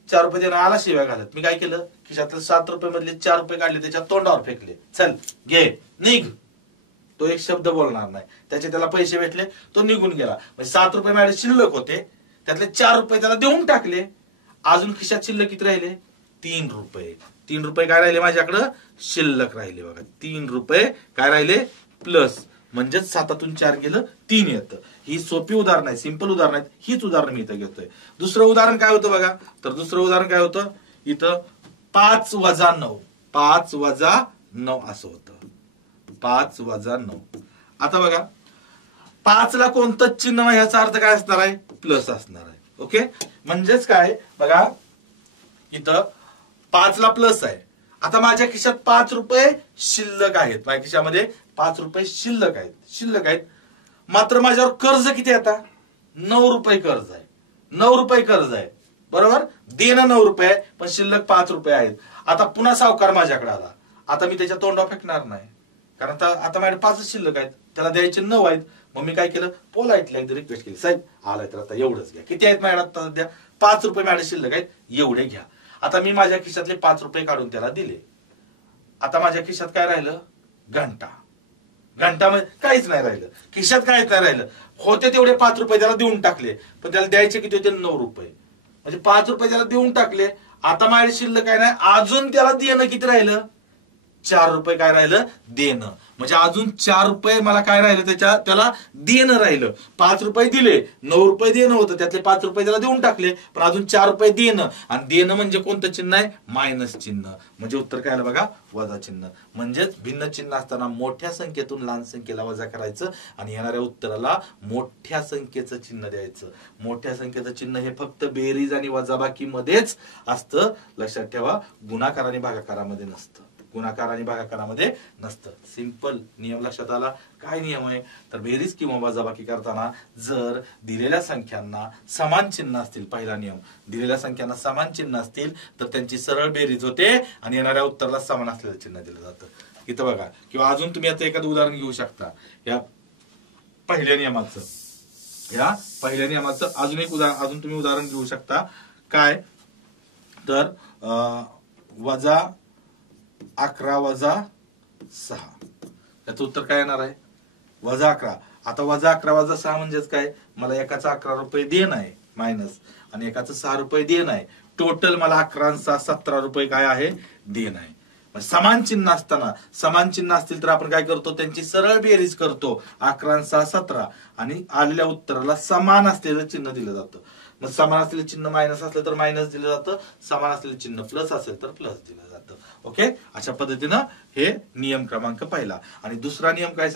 4 रुपये देणं आला शिव्या घालत. मी काय केलं? खिशातले 7 रुपये मधले 4 रुपये काढले, त्याच्या तोंडावर फेकले. चल घे, निघ. तो एक शब्द बोलणार नाही. त्याला पैसे भेटले, तो निघून गेला. म्हणजे 7 रुपये माझे शिल्लक होते, त्यातले 4 रुपये त्याला देऊन टाकले अजून खिशात शिल्लक किती राहिले 3 रुपये. 3 रुपये काय राहिले माझ्याकडं शिल्लक राहिले बघा. 3 रुपये काय राहिले प्लस, म्हणजेच 7तून 4 गेलं 3 येतं. ही सोपी उदाहरण आहे, सिंपल उदाहरण आहेत. हीच उदाहरण मी इथं घेतोय. दुसरं उदाहरण काय होतं बघा, तर दुसरं उदाहरण काय होतं इथं 5 वजा 9, 5 वजा 9 असं होतं. 5 वजा 9. आता बघा 5 ला कोणतं चिन्ह आहे याचा अर्थ काय असणार आहे प्लस असणार आहे. ओके, म्हणजेच काय बघा इथं 5 ला प्लस आहे. आता माझ्या खिशात 5 रुपये शिल्लक आहेत, माझ्या खिशामध्ये 5 रुपये शिल्लक आहेत. मात्र माझ्यावर कर्ज किती आता 9 रुपये कर्ज आहे. 9 रुपये कर्ज आहे बरोबर. देणं 9 रुपये पण शिल्लक 5 रुपये आहेत. आता पुन्हा सावकार माझ्याकडे आला. आता मी त्याच्या तोंडावर फेकणार नाही, कारण आता माझ्याकडे 5 शिल्लक आहेत, त्याला द्यायचे 9 आहेत. मग मी काय केलं पोलाइटली एकदा रिक्वेस्ट केली, साहेब आलाय तर आता एवढंच घ्या. किती आहेत माझ्याकडे आता सध्या 5 रुपये माझ्याकडे शिल्लक आहेत, एवढे घ्या. आता मी माझ्या खिशातले 5 रुपये काढून त्याला दिले. आता माझ्या खिशात काय राहिलं घंटामध्ये काहीच नाही राहिलं, खिशात काहीच नाही राहिलं. होते तेवढे 5 रुपये त्याला देऊन टाकले, पण त्याला द्यायचे किती होते 9 रुपये. म्हणजे 5 रुपये त्याला देऊन टाकले. आता माझ्या शिल्लक काय नाही, अजून त्याला देणं किती राहिलं 4 रुपये काय राहिलं देणं. म्हणजे अजून 4 रुपये मला काय राहिलं त्याला देणं राहिलं. 5 रुपये दिले, 9 रुपये देणं होतं, त्यातले 5 रुपये त्याला देऊन टाकले, पण अजून 4 रुपये देणं. आणि देणं म्हणजे कोणतं चिन्ह आहे मायनस चिन्ह. म्हणजे उत्तर काय आलं बघा वजा चिन्ह. म्हणजेच भिन्न चिन्ह असताना मोठ्या संख्येतून लहान संख्येला वजा करायचं आणि येणाऱ्या उत्तराला मोठ्या संख्येचं चिन्ह द्यायचं. मोठ्या संख्येचं चिन्ह हे फक्त बेरीज आणि वजाबाकी मध्येच असतं, लक्षात ठेवा. गुणाकार आणि भागाकारामध्ये नसतं. गुणाकार आणि भागाकारामध्ये नसतं. सिंपल नियम लक्षात आला. काय नियम आहे तर बेरीज किंवा वजाबाकी करताना जर दिलेल्या संख्यांना समान चिन्ह असतील, पहिला नियम दिलेल्या संख्यांना समान चिन्ह असतील तर त्यांची सरळ बेरीज होते आणि येणाऱ्या उत्तराला समान असलेलं चिन्ह दिलं जातं. इथं बघा, किंवा अजून तुम्ही आता एखादं उदाहरण घेऊ शकता. या पहिल्या नियमाचं अजून एक उदाहरण, अजून तुम्ही उदाहरण घेऊ शकता. काय तर वजा 11 वजा 6, याचं उत्तर काय येणार आहे वजा 11. आता वजा 11 वजा 6 म्हणजेच काय, मला एकाचं 11 रुपये देणं आहे मायनस आणि एकाचं 6 रुपये देणं आहे. टोटल मला 11 आणि 6 17 रुपये काय आहे देणं आहे. समान चिन्ह असताना, समान चिन्ह असतील तर आपण काय करतो त्यांची सरळ बेरीज करतो. 11 आणि 6 17 आणि आलेल्या उत्तराला समान असलेलं चिन्ह दिलं जातं. मग समान असलेलं चिन्ह मायनस असलं तर मायनस दिलं जातं, समान असलेलं चिन्ह प्लस असेल तर प्लस दिलं जातं. ओके, अशा पद्धतीनं हे नियम क्रमांक पहिला. आणि दुसरा नियम काय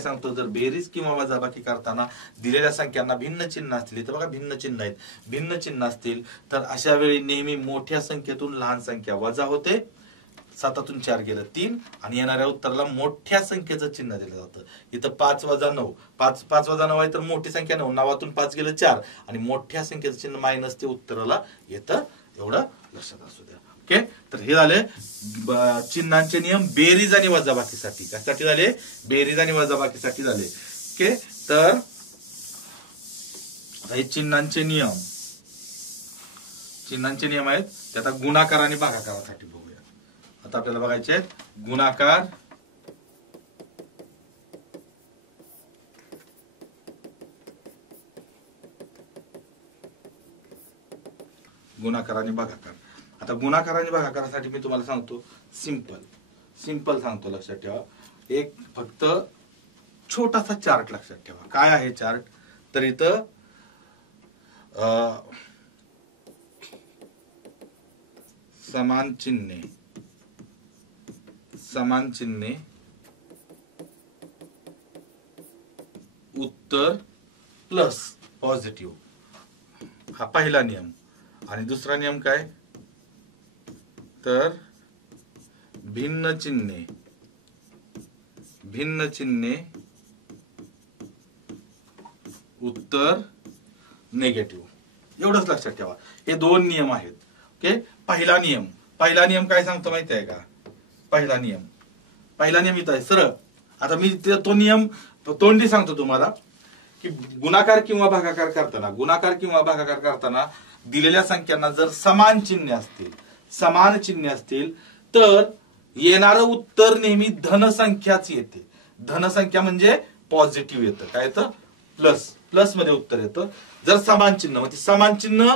सांगतो, जर बेरीज किंवा वजाबाकी करताना दिलेल्या संख्यांना भिन्न चिन्ह असतील, तर बघा भिन्न चिन्ह आहेत, भिन्न चिन्ह असतील तर अशा वेळी नेहमी मोठ्या संख्येतून लहान संख्या वजा होते. 7तून 4 गेलं 3 आणि येणाऱ्या उत्तराला मोठ्या संख्येचं चिन्ह दिलं जातं. इथं 5 वजा 9, 5 वजा 9 आहे तर मोठी संख्या 9, 9तून 5 गेलं 4 आणि मोठ्या संख्येचं चिन्ह मायनस ते उत्तराला येतं. एवढं लक्षात असू द्या. ओके, तर हे झाले चिन्हांचे नियम बेरीज आणि वजाबाकीसाठी. कशासाठी झाले बेरीज आणि वजाबाकीसाठी झाले. ओके, तर हे चिन्हांचे नियम आहेत. ते आता गुणाकार आणि भागाकारासाठी बघूया. आता आपल्याला बघायचे आहेत गुणाकार आणि भागाकार. आता गुणाकार आणि भागाकारासाठी मी तुम्हाला सांगतो सिंपल सांगतो, लक्षात ठेवा. एक फक्त छोटासा चार्ट लक्षात ठेवा. काय आहे चार्ट तर इथं समान चिन्हे उत्तर प्लस पॉझिटिव्ह, हा पहिला नियम. आणि दुसरा नियम काय तर भिन्न चिन्हे उत्तर निगेटिव्ह. एवढंच लक्षात ठेवा. हे 2 नियम आहेत. ओके, पहिला नियम काय सांगतो माहिती आहे का, पहिला नियम इथं आहे सरळ. आता मी तो नियम तोंडी सांगतो तुम्हाला की गुणाकार किंवा भागाकार करताना दिलेल्या संख्यांना जर समान चिन्ह असतील तर येणारं उत्तर नेहमी धनसंख्याच येते. धनसंख्या म्हणजे पॉझिटिव्ह येतं. काय येतं प्लस मध्ये उत्तर येतं. जर समान चिन्ह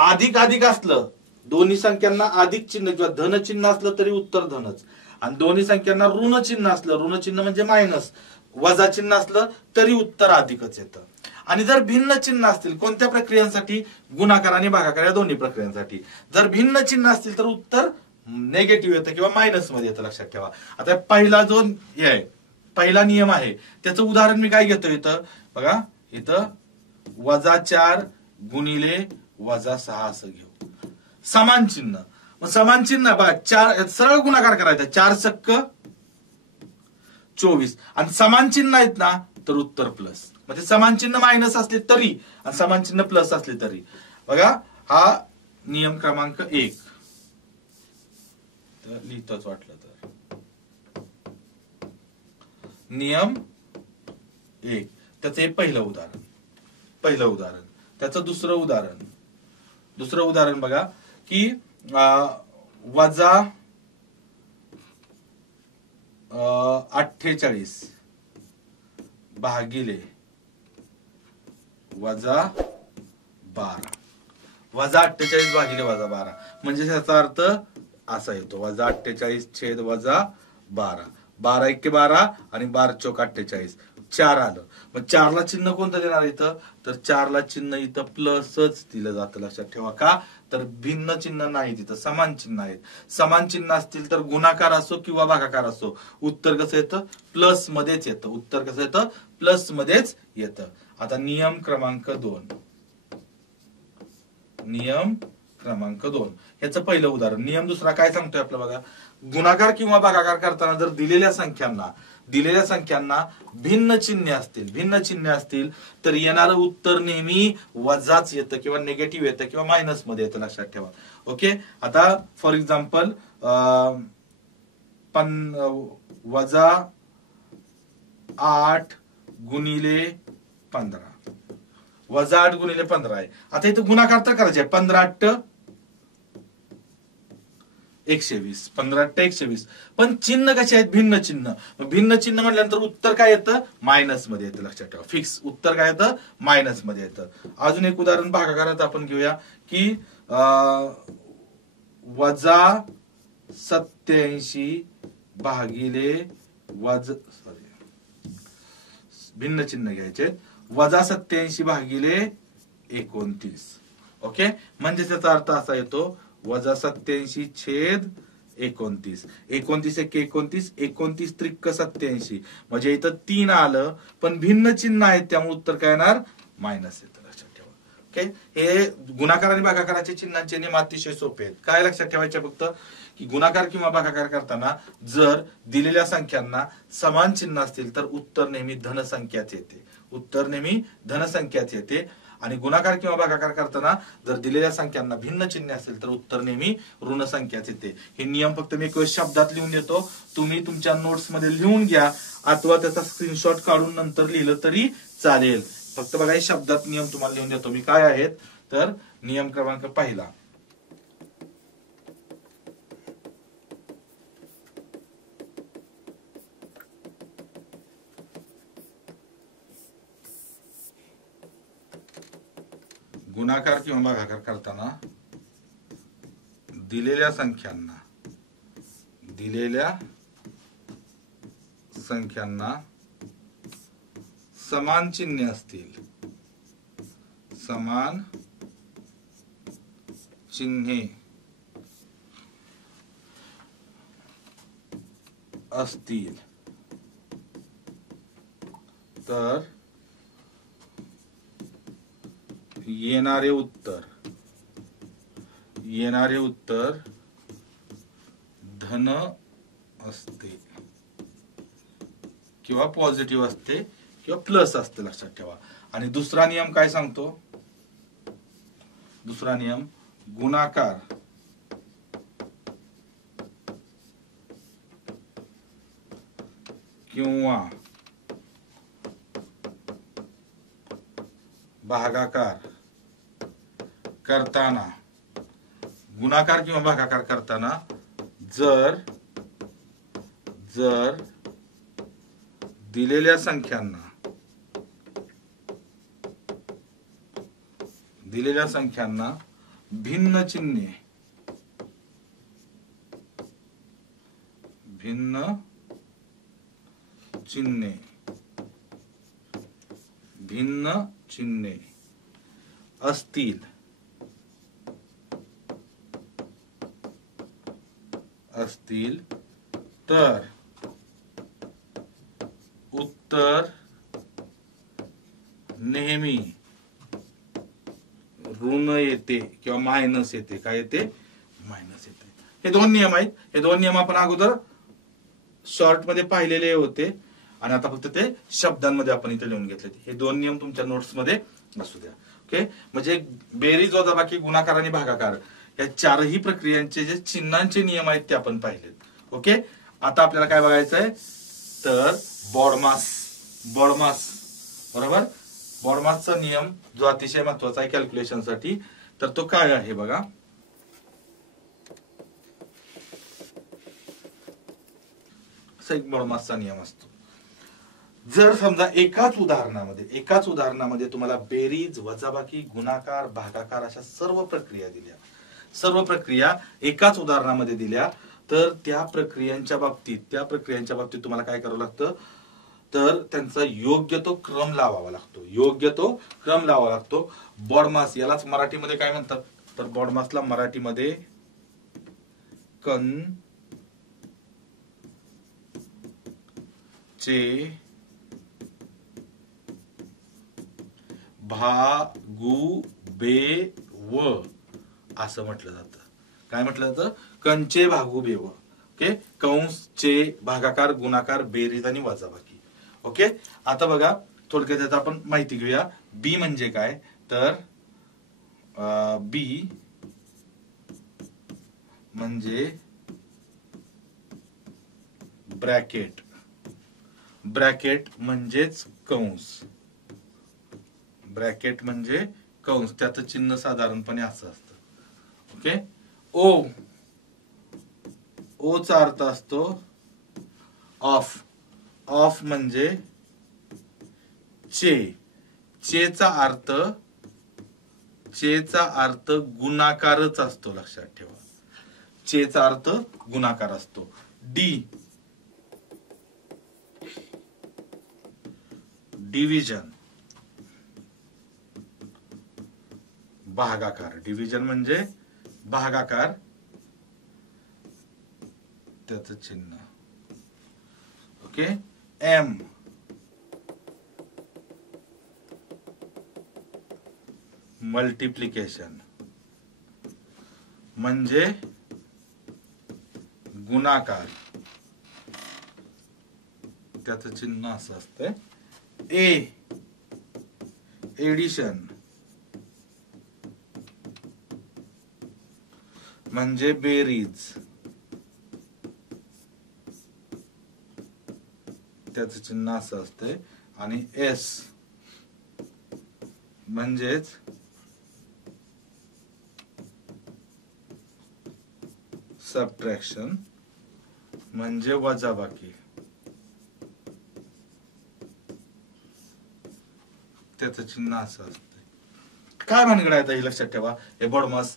अधिक अधिक असलं, दोन्ही संख्यांना अधिक चिन्ह किंवा धन चिन्ह असलं तरी उत्तर धनच, आणि दोन्ही संख्यांना ऋण चिन्ह असलं, ऋण चिन्ह म्हणजे मायनस, वजा चिन्ह असलं तरी उत्तर अधिकच येतं. आणि जर भिन्न चिन्ह असतील कोणत्या प्रक्रियांसाठी, गुणाकार आणि भागाकार या दोन्ही प्रक्रियांसाठी, जर भिन्न चिन्ह असतील तर उत्तर नेगेटिव्ह येतं किंवा मायनस मध्ये येतं, लक्षात ठेवा. आता पहिला जो हे आहे, पहिला नियम आहे, त्याचं उदाहरण मी काय घेतो इथं बघा, इथं -4 गुणिले -6 असं घेऊ. समान चिन्ह, मग समान चिन्ह बघा, 4 सरळ गुणाकार करायचा, 4 सक्क 24, आणि समान चिन्ह आहेत ना तर उत्तर प्लस. म्हणजे समान चिन्ह मायनस असले तरी आणि समान चिन्ह प्लस असले तरी, बघा हा नियम क्रमांक 1 लिहितोच वाटलं तर. नियम 1 त्याचं एक पहिलं उदाहरण, त्याचं दुसरं उदाहरण बघा की वजा 48 भागिले -12, -48 भागिले -12, म्हणजे त्याचा अर्थ असा येतो, -48 -12, 12 1 12 आणि 12 चौक 48, 4 आलं. मग 4 ला चिन्ह कोणतं देणार इथं, तर 4 ला चिन्ह इथं प्लसच दिलं जातं, लक्षात ठेवा. का तर भिन्न चिन्ह नाही, तिथं समान चिन्ह आहेत. समान चिन्ह असतील तर गुणाकार असो किंवा भागाकार असो, उत्तर कसं येतं, प्लस मध्येच येतं. उत्तर कसं येतं, प्लस मध्येच येतं. आता नियम क्रमांक 2 याचं पहिलं उदाहरण. नियम दुसरा काय सांगतोय आपलं बघा, गुणाकार किंवा भागाकार करताना जर दिलेल्या संख्यांना भिन्न चिन्ह असतील तर येणारं उत्तर नेहमी वजाच येतं किंवा निगेटिव्ह येतं किंवा मायनस मध्ये येतं, लक्षात ठेवा. ओके, आता फॉर एक्झाम्पल -8 गुणिले 15, -8 गुणिले 15 आहे. आता इथं गुणाकार तर करायचे, 15 8 120, 15 120, पण चिन्ह कसे आहेत, भिन्न चिन्ह म्हटल्यानंतर उत्तर काय येतं, मायनस मध्ये येतं, लक्षात ठेवा. फिक्स उत्तर काय येतं, मायनस मध्ये येतं. अजून एक उदाहरण भागाकारात आपण घेऊया की -87 भागिले भिन्न चिन्ह घ्यायचे, -87 भागिले 29. ओके, म्हणजे त्याचा अर्थ असा येतो, -87 छेद 29, 29 1 29, 29 त्रिक 87, म्हणजे इथं 3 आलं पण भिन्न चिन्ह आहेत त्यामुळे उत्तर काय येणार, मायनस येतं, लक्षात ठेवा. ओके, हे गुणाकार आणि भागाकाराचे चिन्हांचे नियम अतिशय सोपे आहेत. काय लक्षात ठेवायचे फक्त की गुणाकार किंवा भागाकार करताना जर दिलेल्या संख्यांना समान चिन्ह असतील तर उत्तर नेहमी धनसंख्याच येते, आणि गुणाकार किंवा भागाकार करताना जर दिलेल्या संख्यांना भिन्न चिन्ह असेल तर उत्तर नेहमी ऋण संख्याच येते. हे नियम फक्त मी एक शब्दात लिहून देतो, तुम्ही तुमच्या नोट्स मध्ये लिहून घ्या अथवा त्याचा स्क्रीनशॉट काढून नंतर लिहिलं तरी चालेल. फक्त बघा, हे शब्दात नियम तुम्हाला लिहून देतो मी काय आहेत. तर नियम क्रमांक पहिला, गुणाकार किंवा भागाकार करताना दिलेल्या संख्यांना समान चिन्हे असतील तर येणारे उत्तर धन असते किंवा पॉझिटिव्ह असते किंवा प्लस असते, लक्षात ठेवा. आणि दुसरा नियम काय सांगतो, दुसरा नियम, गुणाकार किंवा भागाकार करताना, गुणाकार किंवा भागाकार करताना जर दिलेल्या संख्यांना भिन्न चिन्हे, भिन्न चिन्हे, भिन्न चिन्हे असतील तर उत्तर नेहमी ऋण येते किंवा मायनस येते. काय येते? मायनस येते. हे दोन नियम आहेत. हे दोन नियम आपण अगोदर शॉर्ट मध्ये पाहिलेले होते आणि आता फक्त ते शब्दांमध्ये आपण इथे लिहून घेतले. हे दोन नियम तुमच्या नोट्स मध्ये असू द्या. ओके, म्हणजे बेरीज, वजाबाकी, गुणाकार आणि भागाकार या चारही प्रक्रियांचे जे चिन्हांचे नियम आहेत ते आपण पाहिलेत. ओके, आता आपल्याला काय बघायचंय तर बॉडमास. बरोबर, बॉडमासचा नियम जो अतिशय महत्वाचा आहे कॅल्क्युलेशन साठी, तर तो काय आहे बघा. असा एक बॉडमासचा नियम असतो. जर समजा एकाच उदाहरणामध्ये तुम्हाला बेरीज, वजाबाकी, गुणाकार, भागाकार अशा सर्व प्रक्रिया एकाच उदाहरणामध्ये दिल्या, तर त्या प्रक्रियांच्या बाबतीत तुम्हाला काय करावं लागतं तर त्यांचा योग्य तो क्रम लावावा लागतो. बॉडमास यालाच मराठीमध्ये काय म्हणतात तर बॉडमासला मराठीमध्ये चे भागू बे व असं म्हटलं जातं. काय म्हटलं जातं? कंचे भागू बेव. ओके, कंस, चे, भागाकार, गुणाकार, बेरीज आणि वजाबाकी. ओके, आता बघा थोडक्यात आपण माहिती घेऊया. बी म्हणजे काय तर बी म्हणजे ब्रॅकेट म्हणजेच कंस. ब्रॅकेट म्हणजे कंस, त्याचं चिन्ह साधारणपणे असं असतं. ओके, ओ चा अर्थ असतो ऑफ म्हणजे चेचा अर्थ गुणाकारच असतो. लक्षात ठेवा, चेचा अर्थ गुणाकार असतो. डिव्हिजन, भागाकार. डिव्हिजन म्हणजे भागाकार, त्याचं चिन्ह. ओके, एम मल्टिप्लिकेशन म्हणजे गुणाकार, त्याचं चिन्ह असं असतं. एडिशन म्हणजे बेरीज, त्याचं चिन्ह असं असते. आणि एस म्हणजेच सबट्रॅक्शन म्हणजे वजाबाकी, त्याचं चिन्ह असं असते. काय भानगड आहे हे लक्षात ठेवा. हे बॉडमास.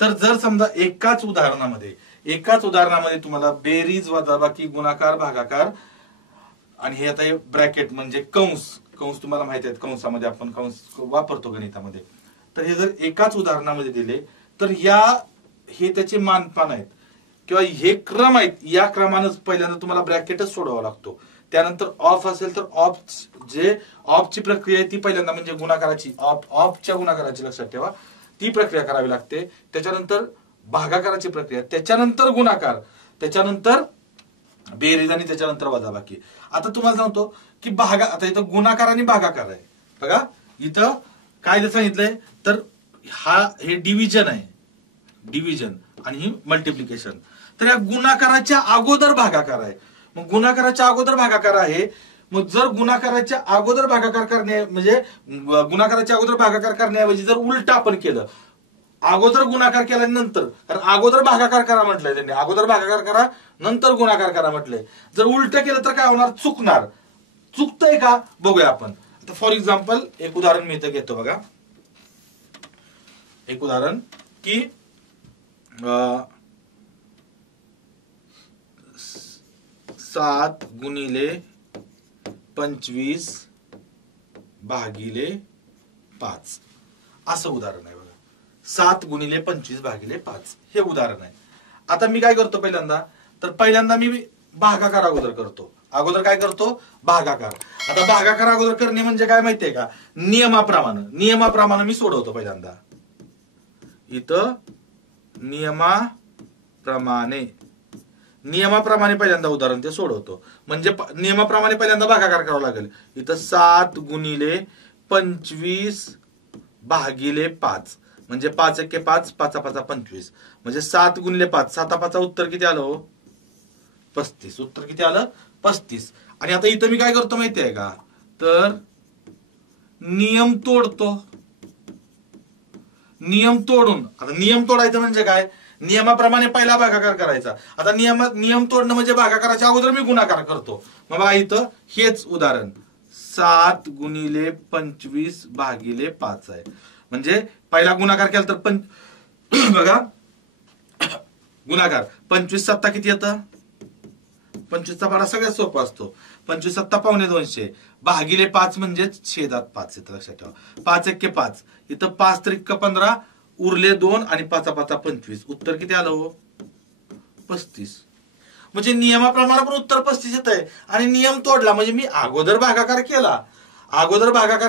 तर जर समजा एकाच उदाहरणामध्ये तुम्हाला बेरीज, वजाबाकी, गुणाकार, भागाकार आणि हे आता ब्रॅकेट म्हणजे कंस तुम्हाला माहिती आहेत, कंसामध्ये आपण कंस वापरतो गणितामध्ये. तर हे जर एकाच उदाहरणामध्ये दिले तर हे त्याचे मानपान आहेत किंवा हे क्रम आहेत. या क्रमानंच पहिल्यांदा तुम्हाला ब्रॅकेटच सोडवावा लागतो. त्यानंतर ऑफ असेल तर ऑफची प्रक्रिया आहे ती पहिल्यांदा म्हणजे गुणाकाराची, ऑफच्या गुणाकाराची लक्षात ठेवा, ती प्रक्रिया करावी लागते. त्याच्यानंतर भागाकाराची प्रक्रिया, त्याच्यानंतर गुणाकार, त्याच्यानंतर बेरीज आणि त्याच्यानंतर वजाबाकी. आता तुम्हाला सांगतो की आता इथं गुणाकार आणि भागाकार आहे बघा. इथं काय सांगितलंय तर हे डिव्हिजन आहे, डिव्हिजन आणि ही मल्टिप्लिकेशन. तर या गुणाकाराच्या अगोदर भागाकार आहे. मग गुणाकाराच्या अगोदर भागाकार आहे. मग जर गुणाकाराच्या अगोदर भागाकार करणे म्हणजे गुणाकाराच्या अगोदर भागाकार करण्याऐवजी जर उलट आपण केलं, अगोदर गुणाकार केल्यानंतर, कारण अगोदर भागाकार करा म्हटलंय त्यांनी, अगोदर भागाकार करा नंतर गुणाकार करा म्हटलंय. जर उलट केलं तर काय होणार? चुकतंय का बघूया आपण. आता फॉर एक्झाम्पल एक उदाहरण मी इथं घेतो बघा. एक उदाहरण की 7 गुणिले 25 भागिले 5 असं उदाहरण आहे बघा. 7 गुणिले 25 भागिले 5 हे उदाहरण आहे. आता मी काय करतो पहिल्यांदा, तर पहिल्यांदा मी भागाकार अगोदर करतो. अगोदर काय करतो? भागाकार. आता भागाकार अगोदर करणे म्हणजे काय माहितीये का? नियमाप्रमाणे मी सोडवतो पहिल्यांदा. इथं नियमाप्रमाणे पहिल्यांदा उदाहरण ते सोडवतो. म्हणजे नियमाप्रमाणे पहिल्यांदा भागाकार करावा लागेल. इथं 7 गुणिले 25 भागिले 5 म्हणजे 5 एके 5, 5 5 25 म्हणजे 7 गुणिले 5, 7 5 उत्तर किती आलं हो? 35. उत्तर किती आलं? 35. आणि आता इथं मी काय करतो माहिती आहे का? तर नियम तोडतो. नियम तोडून, आता नियम तोडायचं म्हणजे काय? नियमाप्रमाणे पहिला भागाकार करायचा. आता नियम तोडणं म्हणजे भागाकाराच्या अगोदर मी गुणाकार करतो. मग बघा इथं हेच उदाहरण 7 गुणिले 25 भागिले 5 आहे. म्हणजे पहिला गुणाकार केला तर बघा गुणाकार 25 7 किती येतं? 25 चा पाडा सगळ्यात सोपा असतो. 25 7 पावणे 200 भागिले 5 म्हणजेच छेदात 5 येतं. लक्षात ठेवा. 5 एके 5, इथं 5 त्रिक 15 उरले 2 आणि 5 5 25. उत्तर किती आलं हो? 35. म्हणजे नियमाप्रमाणे पण उत्तर 35 येत आहे. आणि नियम तोडला म्हणजे मी अगोदर भागाकार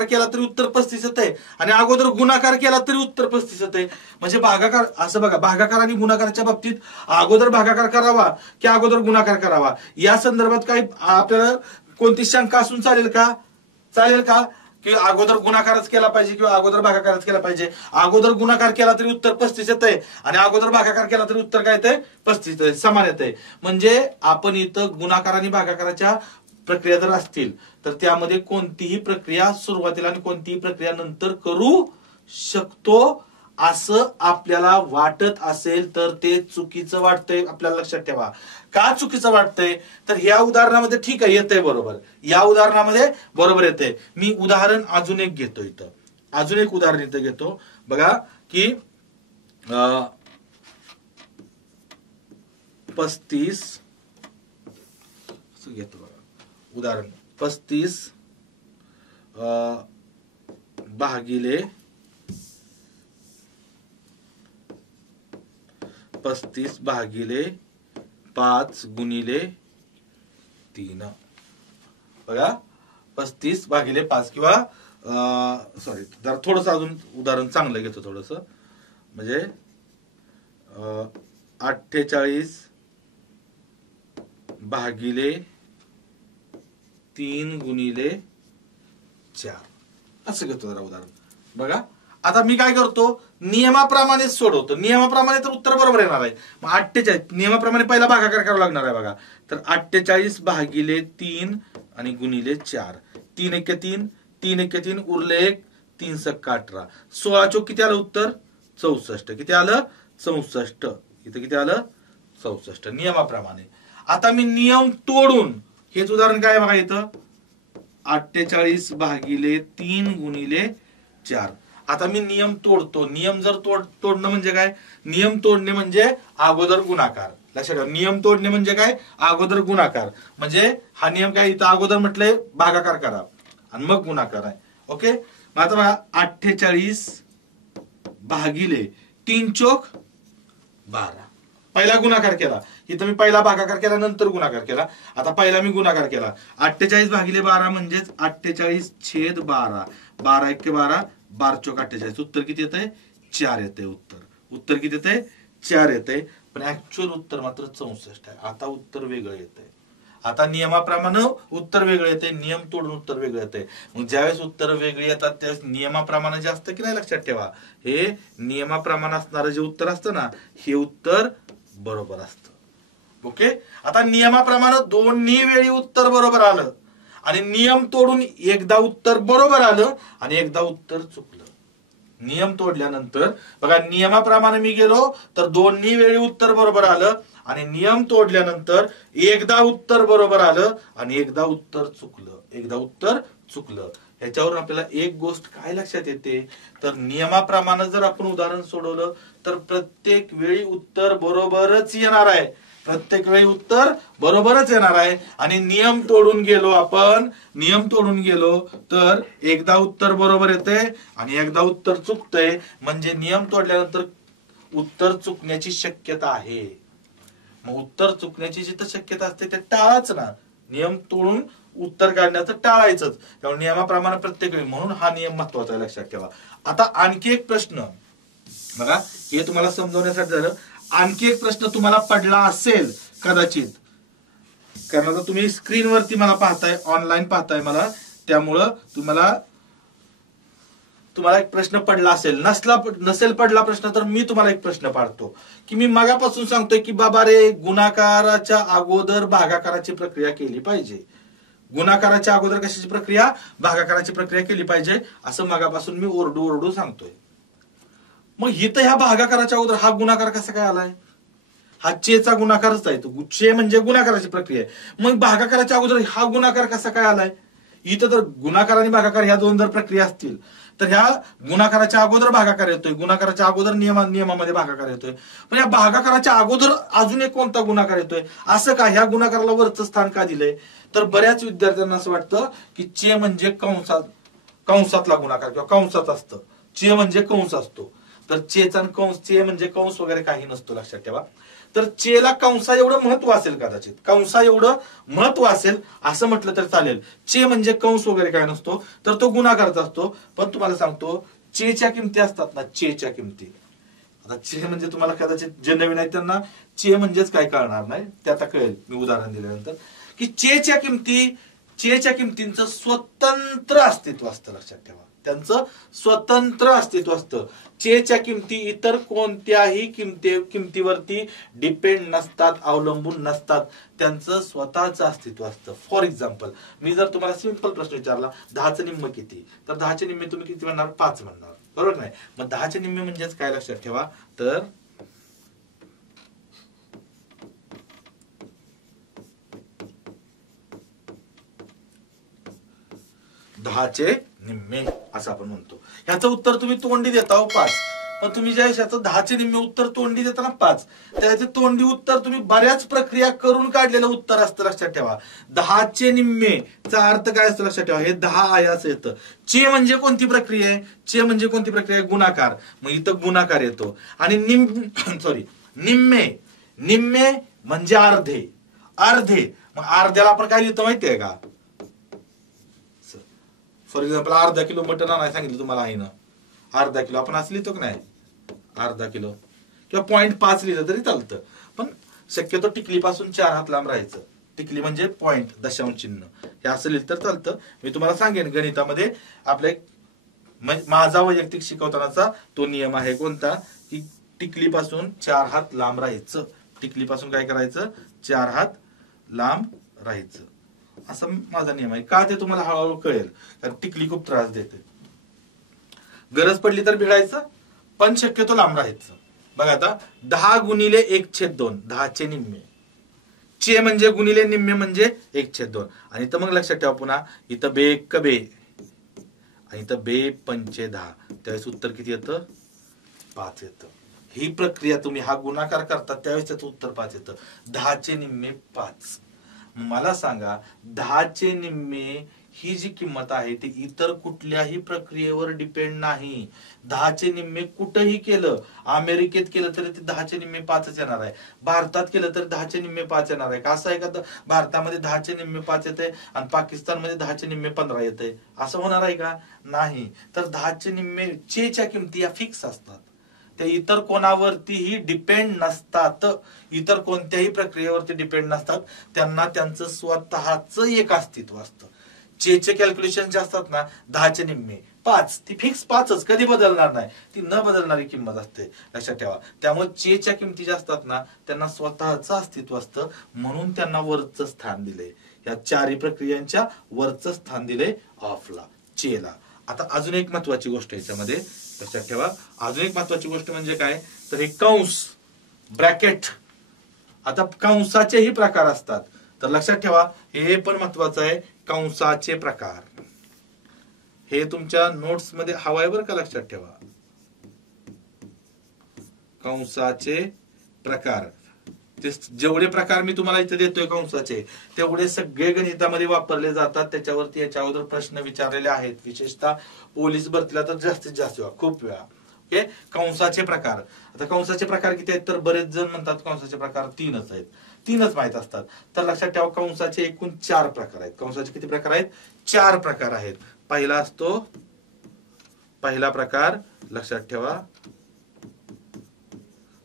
केला तरी उत्तर 35 येत आहे. आणि अगोदर गुणाकार केला तरी उत्तर 35 येत आहे. म्हणजे भागाकार असं बघा, भागाकार आणि गुणाकाराच्या बाबतीत अगोदर भागाकार करावा की अगोदर गुणाकार करावा या संदर्भात काही आपल्याला कोणती शंका असून चालेल का? की अगोदर गुणाकारच केला पाहिजे किंवा अगोदर भागाकारच केला पाहिजे. अगोदर गुणाकार केला तरी उत्तर 35 येत आहे आणि अगोदर भागाकार केला तरी उत्तर काय येते? 35 येते. समान येते. म्हणजे आपण इथं गुणाकार आणि भागाकाराच्या प्रक्रिया जर असतील तर त्यामध्ये कोणतीही प्रक्रिया सुरुवातीला आणि कोणतीही प्रक्रिया नंतर करू शकतो असं आपल्याला वाटत असेल तर ते चुकीचं वाटतंय. आपल्याला लक्षात ठेवा. का चुकीचं वाटतंय? तर ह्या उदाहरणामध्ये ठीक आहे येतंय बरोबर, या उदाहरणामध्ये बरोबर येते. मी उदाहरण अजून एक घेतो. इथं अजून एक उदाहरण इथं घेतो बघा की 35 घेतो बघा उदाहरण 35 भागिले 5 गुणिले 3. बघा 35 भागिले 5 किंवा सॉरी जरा थोडस अजून उदाहरण चांगलं घेतो थोडस. म्हणजे 48 भागिले 3 गुणिले 4 असं घेतो जरा उदाहरण. बघा आता मी काय करतो? नियमाप्रमाणे सोडवतो. नियमाप्रमाणे तर उत्तर बरोबर येणार आहे. मग 48 नियमाप्रमाणे पहिला भागाकार करावा लागणार आहे बघा. तर 48 भागिले 3 आणि गुणिले 4. 3 एके 3, 3 एके 3 उरले 1, 3 सक्का 18. 16 चोक किती आलं उत्तर? 64. किती आलं? 64. इथं किती आलं? 64 नियमाप्रमाणे. आता मी नियम तोडून, हेच उदाहरण काय बघा इथं 48 भागिले 3 गुणिले 4. आता मी नियम तोडतो. नियम जर तोडणं म्हणजे काय? नियम तोडणे म्हणजे अगोदर गुणाकार. लक्षात ठेवा. नियम तोडणे म्हणजे काय? अगोदर गुणाकार. म्हणजे हा नियम काय इथं अगोदर म्हटलंय भागाकार करा आणि मग गुणाकार आहे. ओके. मग आता बघा 48 भागिले 3 चोक 12. पहिला गुणाकार केला. इथं मी पहिला भागाकार केला नंतर गुणाकार केला. आता पहिला मी गुणाकार केला. 48 भागिले 12 म्हणजेच 48 छेद 12. 12 एके 12, 12 चोक 48. उत्तर किती येत आहे? 4 येते. उत्तर किती येते? 4 येते. पण ऍक्च्युअल उत्तर मात्र 64 आहे. आता उत्तर वेगळं येते. आता नियमाप्रमाणे उत्तर वेगळं येते, नियम तोडून उत्तर वेगळं येते. मग ज्यावेळेस उत्तर वेगळी येतात त्यावेळेस नियमाप्रमाणे जे असतं की नाही लक्षात ठेवा, हे नियमाप्रमाणे असणारं जे उत्तर असतं ना हे उत्तर बरोबर असतं. ओके. आता नियमाप्रमाणे दोन्ही वेळी उत्तर बरोबर आलं आणि नियम तोडून एकदा उत्तर बरोबर आलं आणि एकदा उत्तर चुकलं. नियम तोडल्यानंतर बघा नियमाप्रमाणे मी गेलो तर दोन्ही वेळी उत्तर बरोबर आलं आणि नियम तोडल्यानंतर एकदा उत्तर बरोबर आलं आणि एकदा उत्तर चुकलं. याच्यावरून आपल्याला एक गोष्ट काय लक्षात येते, तर नियमाप्रमाणे जर आपण उदाहरण सोडवलं तर प्रत्येक वेळी उत्तर बरोबरच येणार आहे, प्रत्येक वेळी उत्तर बरोबरच येणार आहे. आणि नियम तोडून गेलो तर एकदा उत्तर बरोबर येते आणि एकदा उत्तर चुकतंय, म्हणजे नियम तोडल्यानंतर उत्तर चुकण्याची शक्यता आहे. मग उत्तर चुकण्याची जिथं शक्यता असते ते टाळाच ना, नियम तोडून उत्तर काढण्याचं टाळायचंच. त्यामुळे नियमाप्रमाणे प्रत्येक वेळी, म्हणून हा नियम महत्वाचा आहे, लक्षात ठेवा. आता आणखी एक प्रश्न बघा, हे तुम्हाला समजवण्यासाठी झालं. आणखी एक प्रश्न तुम्हाला पडला असेल कदाचित, कारण आता तुम्ही स्क्रीनवरती मला पाहताय, ऑनलाईन पाहताय मला, त्यामुळं तुम्हाला एक प्रश्न पडला असेल. नसेल पडला प्रश्न तर मी तुम्हाला एक प्रश्न पाडतो की मी मगापासून सांगतोय की बाबा रे, गुणाकाराच्या अगोदर भागाकाराची प्रक्रिया केली पाहिजे. गुणाकाराच्या अगोदर कशाची प्रक्रिया? भागाकाराची प्रक्रिया केली पाहिजे, असं मगापासून मी ओरडू सांगतोय. मग इथं ह्या भागाकाराच्या अगोदर हा गुणाकार कसा काय आलाय? हा चेचा गुणाकारच आहे, तो चे म्हणजे गुणाकाराची प्रक्रिया आहे. मग भागाकाराच्या अगोदर हा गुणाकार कसा काय आलाय? इथं तर गुणाकार आणि भागाकार ह्या दोन जर प्रक्रिया असतील तर ह्या गुणाकाराच्या अगोदर भागाकार येतोय, गुणाकाराच्या अगोदर नियमामध्ये भागाकार येतोय. पण या भागाकाराच्या अगोदर अजून एक कोणता गुणाकार येतोय? असं का? ह्या गुणाकाराला वरचं स्थान का दिलंय? तर बऱ्याच विद्यार्थ्यांना असं वाटतं की चे म्हणजे कंसातला गुणाकार किंवा कंसात असतं, चे म्हणजे कंस असतो. तर चेचा कंस, चे म्हणजे कंस वगैरे काही नसतो, लक्षात ठेवा. तर चेला कंसा एवढं महत्व असेल, कदाचित कंसा एवढं महत्व असेल असं म्हटलं तर चालेल. चे म्हणजे कंस वगैरे काय नसतो, तर तो गुणाकारचा असतो. पण तुम्हाला सांगतो, चेच्या किमती असतात ना, चेच्या किमती, आता चे म्हणजे तुम्हाला कदाचित जे नवीन आहे त्यांना चे म्हणजेच काय कळणार नाही, ते आता कळेल मी उदाहरण दिल्यानंतर, की चेच्या किमतींचं स्वतंत्र अस्तित्व असतं, लक्षात ठेवा. त्यांचं स्वतंत्र अस्तित्व असतं. चेच्या किमती इतर कोणत्याही किमतीवरती डिपेंड नसतात, अवलंबून नसतात, त्यांचं स्वतःचं अस्तित्व असतं. फॉर एक्झाम्पल, मी जर तुम्हाला सिंपल प्रश्न विचारला, 10चं निम्म किती, तर 10चे निम्मे तुम्ही किती म्हणणार? 5 म्हणणार, बरोबर नाही? मग 10चे निम्मे म्हणजेच काय, लक्षात ठेवा. तर 10चे निम्मे असं आपण म्हणतो. ह्याचं उत्तर तुम्ही तोंडी देता 5, पण तुम्ही ज्या ह्याचं 10चे निम्मे उत्तर तोंडी देताना 5, त्याचे तोंडी उत्तर तुम्ही बऱ्याच प्रक्रिया करून काढलेलं उत्तर असतं, लक्षात ठेवा. 10चे निम्मे चा अर्थ काय असतो, लक्षात ठेवा. हे 10 आहे असं येतं. चे म्हणजे कोणती प्रक्रिया आहे? चे म्हणजे कोणती प्रक्रिया आहे? गुणाकार. मग इथं गुणाकार येतो. आणि निम्मे म्हणजे अर्धे. मग अर्ध्याला आपण काय लिहितो माहितीये का? फॉर एक्झाम्पल, अर्धा किलो मटण आणायला सांगितलं तुम्हाला आहे ना, अर्धा किलो आपण असं लिहितो की नाही, अर्धा किलो किंवा 0.5 लिहिलं तरी चालतं. पण शक्यतो टिकलीपासून 4 हात लांब राहायचं. टिकली म्हणजे पॉइंट, दशांश चिन्ह, हे असं लिहिलं तर चालतं. मी तुम्हाला सांगेन गणितामध्ये आपल्या माझा वैयक्तिक शिकवतानाचा तो नियम आहे कोणता, की टिकलीपासून 4 हात लांब राहायचं. टिकलीपासून काय करायचं? 4 हात लांब राहायचं, असं माझा नियम आहे. का ते तुम्हाला हळूहळू कळेल, कारण टिकली खूप त्रास देते. गरज पडली तर भिडायचं, पण शक्यतो लांब राहायचं. बघा आता, 10 गुणिले 1/2, 10चे निम्मे. चे म्हणजे गुणिले निम्मे म्हणजे 1/2. आणि इथं मग लक्षात ठेवा, पुन्हा इथं बे एक बे आणि इथं बे पंचे 10, त्यावेळेस उत्तर किती येतं? 5 येतं. ही प्रक्रिया तुम्ही हा गुणाकार करता त्यावेळेस त्याचं उत्तर 5 येतं. 10चे निम्मे 5. मला सांगा, 10चे निम्मे ही जी किंमत आहे ती इतर कुठल्याही प्रक्रियेवर डिपेंड नाही. 10चे निम्मे कुठेही केलं, अमेरिकेत केलं तरी ते 10चे निम्मे 5च येणार आहे. भारतात केलं तरी 10चे निम्मे 5 येणार आहे. असं आहे का भारतामध्ये 10चे निम्मे 5 येते आणि पाकिस्तानमध्ये 10चे निम्मे 15 येते? असं होणार आहे का? नाही. तर 10चे निम्मे च्या किमती या फिक्स असतात, त्या इतर कोणावरतीही डिपेंड नसतात, इतर कोणत्याही प्रक्रियेवरती डिपेंड नसतात. त्यांना त्यांचं स्वतःच एक अस्तित्व असतं. चे कॅल्क्युलेशन जे असतात ना, 10चे निम्मे 5, ती फिक्स 5च, कधी बदलणार नाही, ती न बदलणारी किंमत असते, लक्षात ठेवा. त्यामुळे च्या किमती ज्या असतात ना, त्यांना स्वतःच अस्तित्व असतं, म्हणून त्यांना वरचं स्थान दिले. या 4 प्रक्रियांच्या वरचं स्थान दिले ऑफला, चेला. आता अजून एक महत्वाची गोष्ट याच्यामध्ये लक्षात ठेवा. अजून एक महत्वाची गोष्ट म्हणजे काय, तर हे कंस, ब्रॅकेट. आता कंसाचेही प्रकार असतात, तर लक्षात ठेवा, हे पण महत्वाचं आहे. कंसाचे प्रकार, हे तुमच्या नोट्स मध्ये हवाय बरं का, लक्षात ठेवा. कंसाचे प्रकार, ते जेवढे प्रकार मी तुम्हाला इथे देतोय कंसाचे, तेवढे सगळे गणितामध्ये वापरले जातात. त्याच्यावरती याच्या अगोदर प्रश्न विचारलेले आहेत, विशेषतः पोलीस भरतीला तर जास्तीत जास्त वेळा, खूप वेळा. ओके, कंसाचे प्रकार. आता कंसाचे प्रकार किती आहेत, तर बरेच जण म्हणतात कंसाचे प्रकार 3च आहेत. 3च माहित असतात. तर लक्षात ठेवा, कंसाचे एकूण 4 प्रकार आहेत. कंसाचे किती प्रकार आहेत? 4 प्रकार आहेत. पहिला असतो, पहिला प्रकार लक्षात ठेवा,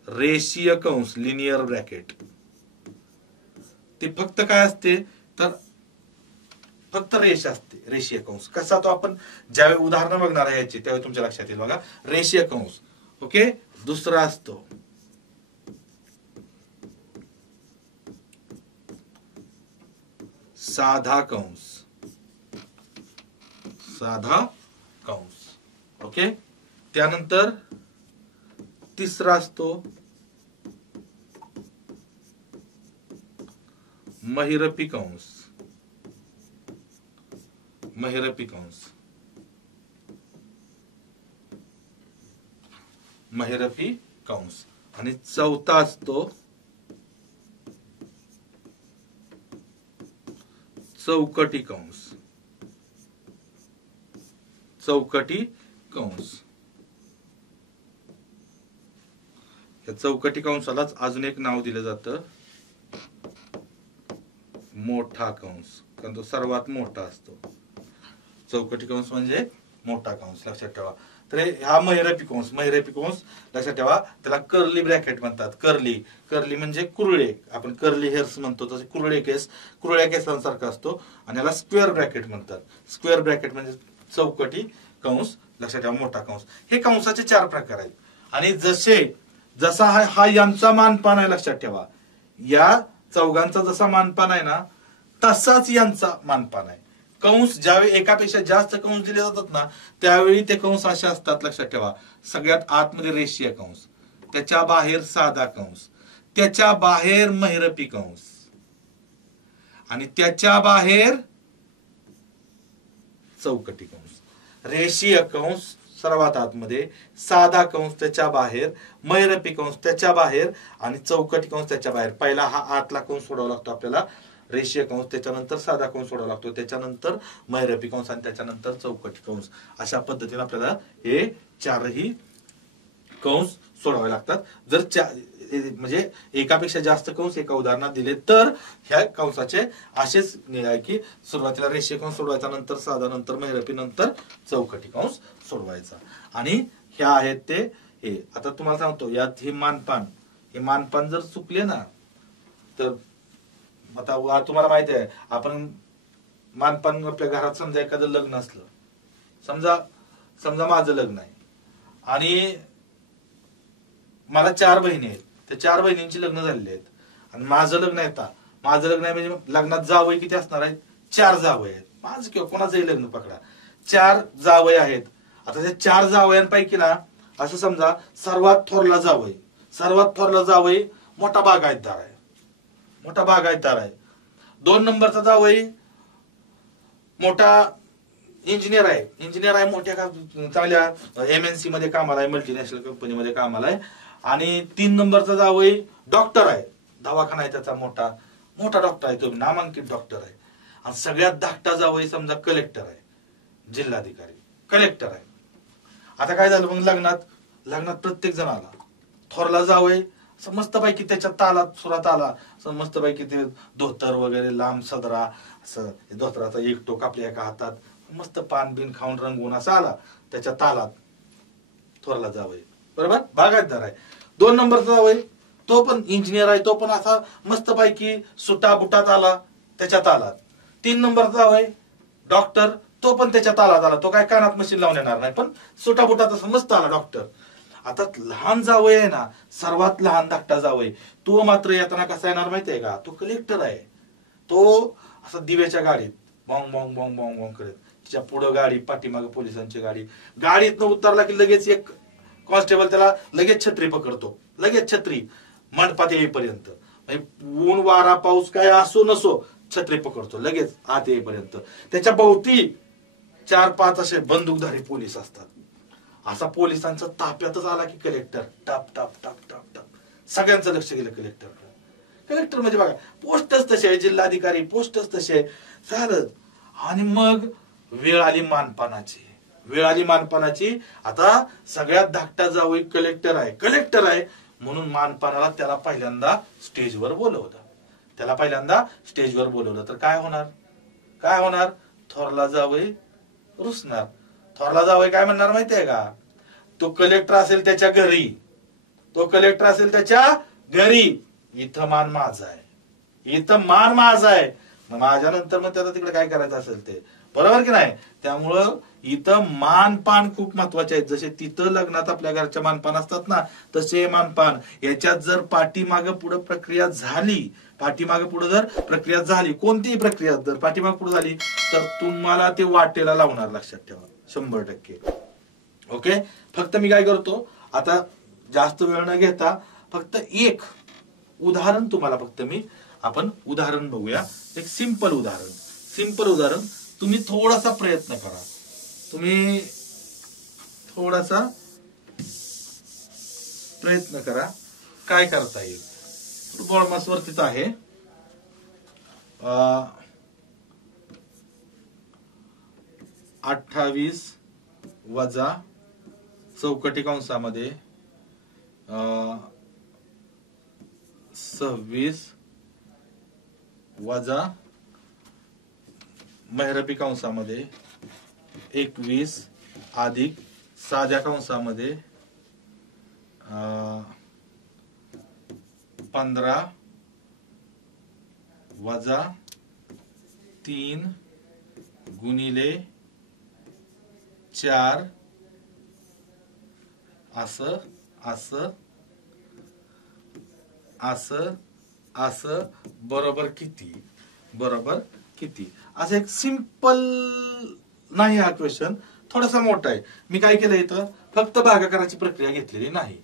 रेषीय कंस, लिनियर ब्रॅकेट. ते फक्त काय असते, तर फक्त रेष असते, रेषीय कंस. कसा तो आपण ज्यावेळी उदाहरण बघणार आहे याची, त्यावेळी तुमच्या लक्षात येईल बघा, रेषीय कंस. ओके, दुसरा असतो साधा कंस, साधा कंस. ओके, त्यानंतर तिसरा असतो महिरपी कंस, महिरपी कंस, महिरपी कंस. आणि चौथा असतो चौकटी कंस, चौकटी कंस. या चौकटी कंसालाच अजून एक नाव दिलं जातं, मोठा कंस, कारण तो सर्वात मोठा असतो. चौकटी कंस म्हणजे मोठा कंस, लक्षात ठेवा. तर हा महिरपी कंस, महिरपी कंस लक्षात ठेवा, त्याला कर्ली ब्रॅकेट म्हणतात. कर्ली, कर्ली म्हणजे कुरळे, आपण कर्ली हेअर्स म्हणतो तसे कुरळे केस, कुरळ्या केसांसारखा असतो. आणि याला स्क्वेअर ब्रॅकेट म्हणतात. स्क्वेअर ब्रॅकेट म्हणजे चौकटी कंस, लक्षात ठेवा, मोठा कंस. हे कंसाचे 4 प्रकार आहेत. आणि जसा हा यांचा मानपान आहे, लक्षात ठेवा, या चौघांचा जसा मानपान आहे ना, तसाच यांचा मानपान आहे. कंस ज्यावेळी एकापेक्षा जास्त कंस दिले जातात ना, त्यावेळी ते कंस असे असतात, लक्षात ठेवा. सगळ्यात आतमध्ये रेषीय कंस, त्याच्या बाहेर साधा कंस, त्याच्या बाहेर महिरपी कंस, आणि त्याच्या बाहेर चौकटी कंस. रेषीय कंस सर्वात आतमध्ये, साधा कंस त्याच्या बाहेर, महिरपी कंस त्याच्या बाहेर, आणि चौकटी कंस त्याच्या बाहेर. पहिला हा आतला कंस सोडावा लागतो आपल्याला, रेषीय कंस, त्याच्यानंतर साधा कंस सोडावा लागतो, त्याच्यानंतर महिरपी कंस, आणि त्याच्यानंतर चौकटी कंस. अशा पद्धतीने आपल्याला हे 4ही कंस सोडवावे लागतात. जर म्हणजे एकापेक्षा जास्त कंस एका उदाहरणात दिले तर ह्या कंसाचे असेच आहे की सुरुवातीला रेषीय कंस सोडवायचा, नंतर साधा, नंतर महिरपी, नंतर चौकटी कंस सोडवायचा. आणि ह्या आहेत ते हे. आता तुम्हाला सांगतो, यात हे मानपान, हे मानपान जर चुकले ना, तर आता तुम्हाला माहिती आहे, आपण मानपान आपल्या घरात समजा एखादं लग्न असलं, समजा माझं लग्न आहे आणि मला 4 बहिणी आहेत, त्या 4 बहिणींची लग्न झालेली आहेत, आणि माझं लग्न आहे. माझं लग्न आहे म्हणजे लग्नात जावई किती असणार आहेत? 4 जावई आहेत. माझं किंवा कोणाचंही लग्न पकडा, 4 जावई आहेत. आता त्या 4 जावयांपैकी ना, असं समजा सर्वात थोरला जावई मोठा बागायतदार आहे, मोठा बागायतदार आहे. 2 नंबरचा जावई मोठा इंजिनियर आहे, मोठ्या चांगल्या MNC मध्ये कामाला आहे, मल्टीनॅशनल कंपनीमध्ये कामाला आहे. आणि 3 नंबरचा जावई डॉक्टर आहे, दवाखाना आहे त्याचा, मोठा डॉक्टर आहे, तो नामांकित डॉक्टर आहे. आणि सगळ्यात धाकटा जावई समजा कलेक्टर आहे, जिल्हाधिकारी, कलेक्टर आहे. आता काय झालं मग, लग्नात प्रत्येक जण आला. थोरला जावई मस्तपैकी त्याच्या तालात सुरात आला, मस्तपैकी ते धोतर वगैरे लांब सदरा, असं धोतराचा एक टोक आपल्या एका हातात, मस्त पान बिन खाऊन रंगवून असा आला त्याच्या तालात. थोरला जावई बरोबर बागायतदार आहे. 2 नंबरचा जावई तो पण इंजिनियर आहे, तो पण असा मस्तपैकी सुटा बुटात आला त्याच्या तालात. 3 नंबरचा जावई डॉक्टर, तो पण त्याच्या तालात आला, तो काय कानात मशीन लावून येणार नाही, पण सुटा बुटात असं मस्त आला डॉक्टर. आता लहान जावई आहे ना, सर्वात लहान धाकटा जावई, तो मात्र येताना कसा येणार माहितीये का? तो कलेक्टर आहे. तो असं दिव्याच्या गाडीत Bong Bong Bong Bong Bong करत, तिच्या पुढं गाडी, पाठीमागे पोलिसांची गाडी. गाडीतनं उतरला की लगेच एक कॉन्स्टेबल त्याला लगेच छत्री पकडतो, लगेच छत्री मंडपात येईपर्यंत. ऊन वारा पाऊस काय असो नसो, छत्री पकडतो लगेच आत येईपर्यंत. त्याच्या भोवती 4-5 असे बंदूकधारी पोलीस असतात. असा पोलिसांचा ताफ्यातच आला की कलेक्टर टप टप टप टप टप सगळ्यांचं लक्ष गेलं कलेक्टर म्हणजे बघा पोस्टच तसे आहे, जिल्हाधिकारी पोस्टच तसे झालं. आणि मग वेळ आली मानपानाची. आता सगळ्यात धाकटा जावई कलेक्टर आहे म्हणून मानपानाला त्याला पहिल्यांदा स्टेजवर बोलवलं. तर काय होणार थोरला जावई रुसणार. थोरला जावई काय म्हणणार माहितीये का, तो कलेक्टर असेल त्याच्या घरी, इथं मान माझा आहे, माझ्या नंतर मग त्याला तिकडे काय करायचं असेल ते, बरोबर की नाही. त्यामुळं इथं मानपान खूप महत्वाचे आहेत. जसे तिथं लग्नात आपल्या घरच्या मानपान असतात ना, तसे मानपान. याच्यात जर पाठीमाग पुढे प्रक्रिया झाली, कोणतीही प्रक्रिया जर पाठीमाग पुढे झाली तर तुम्हाला ते वाटेला लावणार, लक्षात ठेवा 100%. ओके. फक्त मी काय करतो आता, जास्त वेळ न घेता फक्त एक उदाहरण तुम्हाला आपण उदाहरण बघूया. एक सिंपल उदाहरण. तुम्ही थोडासा प्रयत्न करा. काय करता येईल. फुटबॉल वरतीच आहे. 28 वजा चौकटी कंसामध्ये 26 वजा महिरपी कंसामध्ये 21 अधिक साध्या कंसामध्ये 15 वजा 3 गुणिले 4 असं बरोबर किती. असं एक सिंपल नाही हा क्वेश्चन, थोडासा मोठा आहे. मी काय केलं इथं फक्त भागाकाराची प्रक्रिया घेतलेली नाही.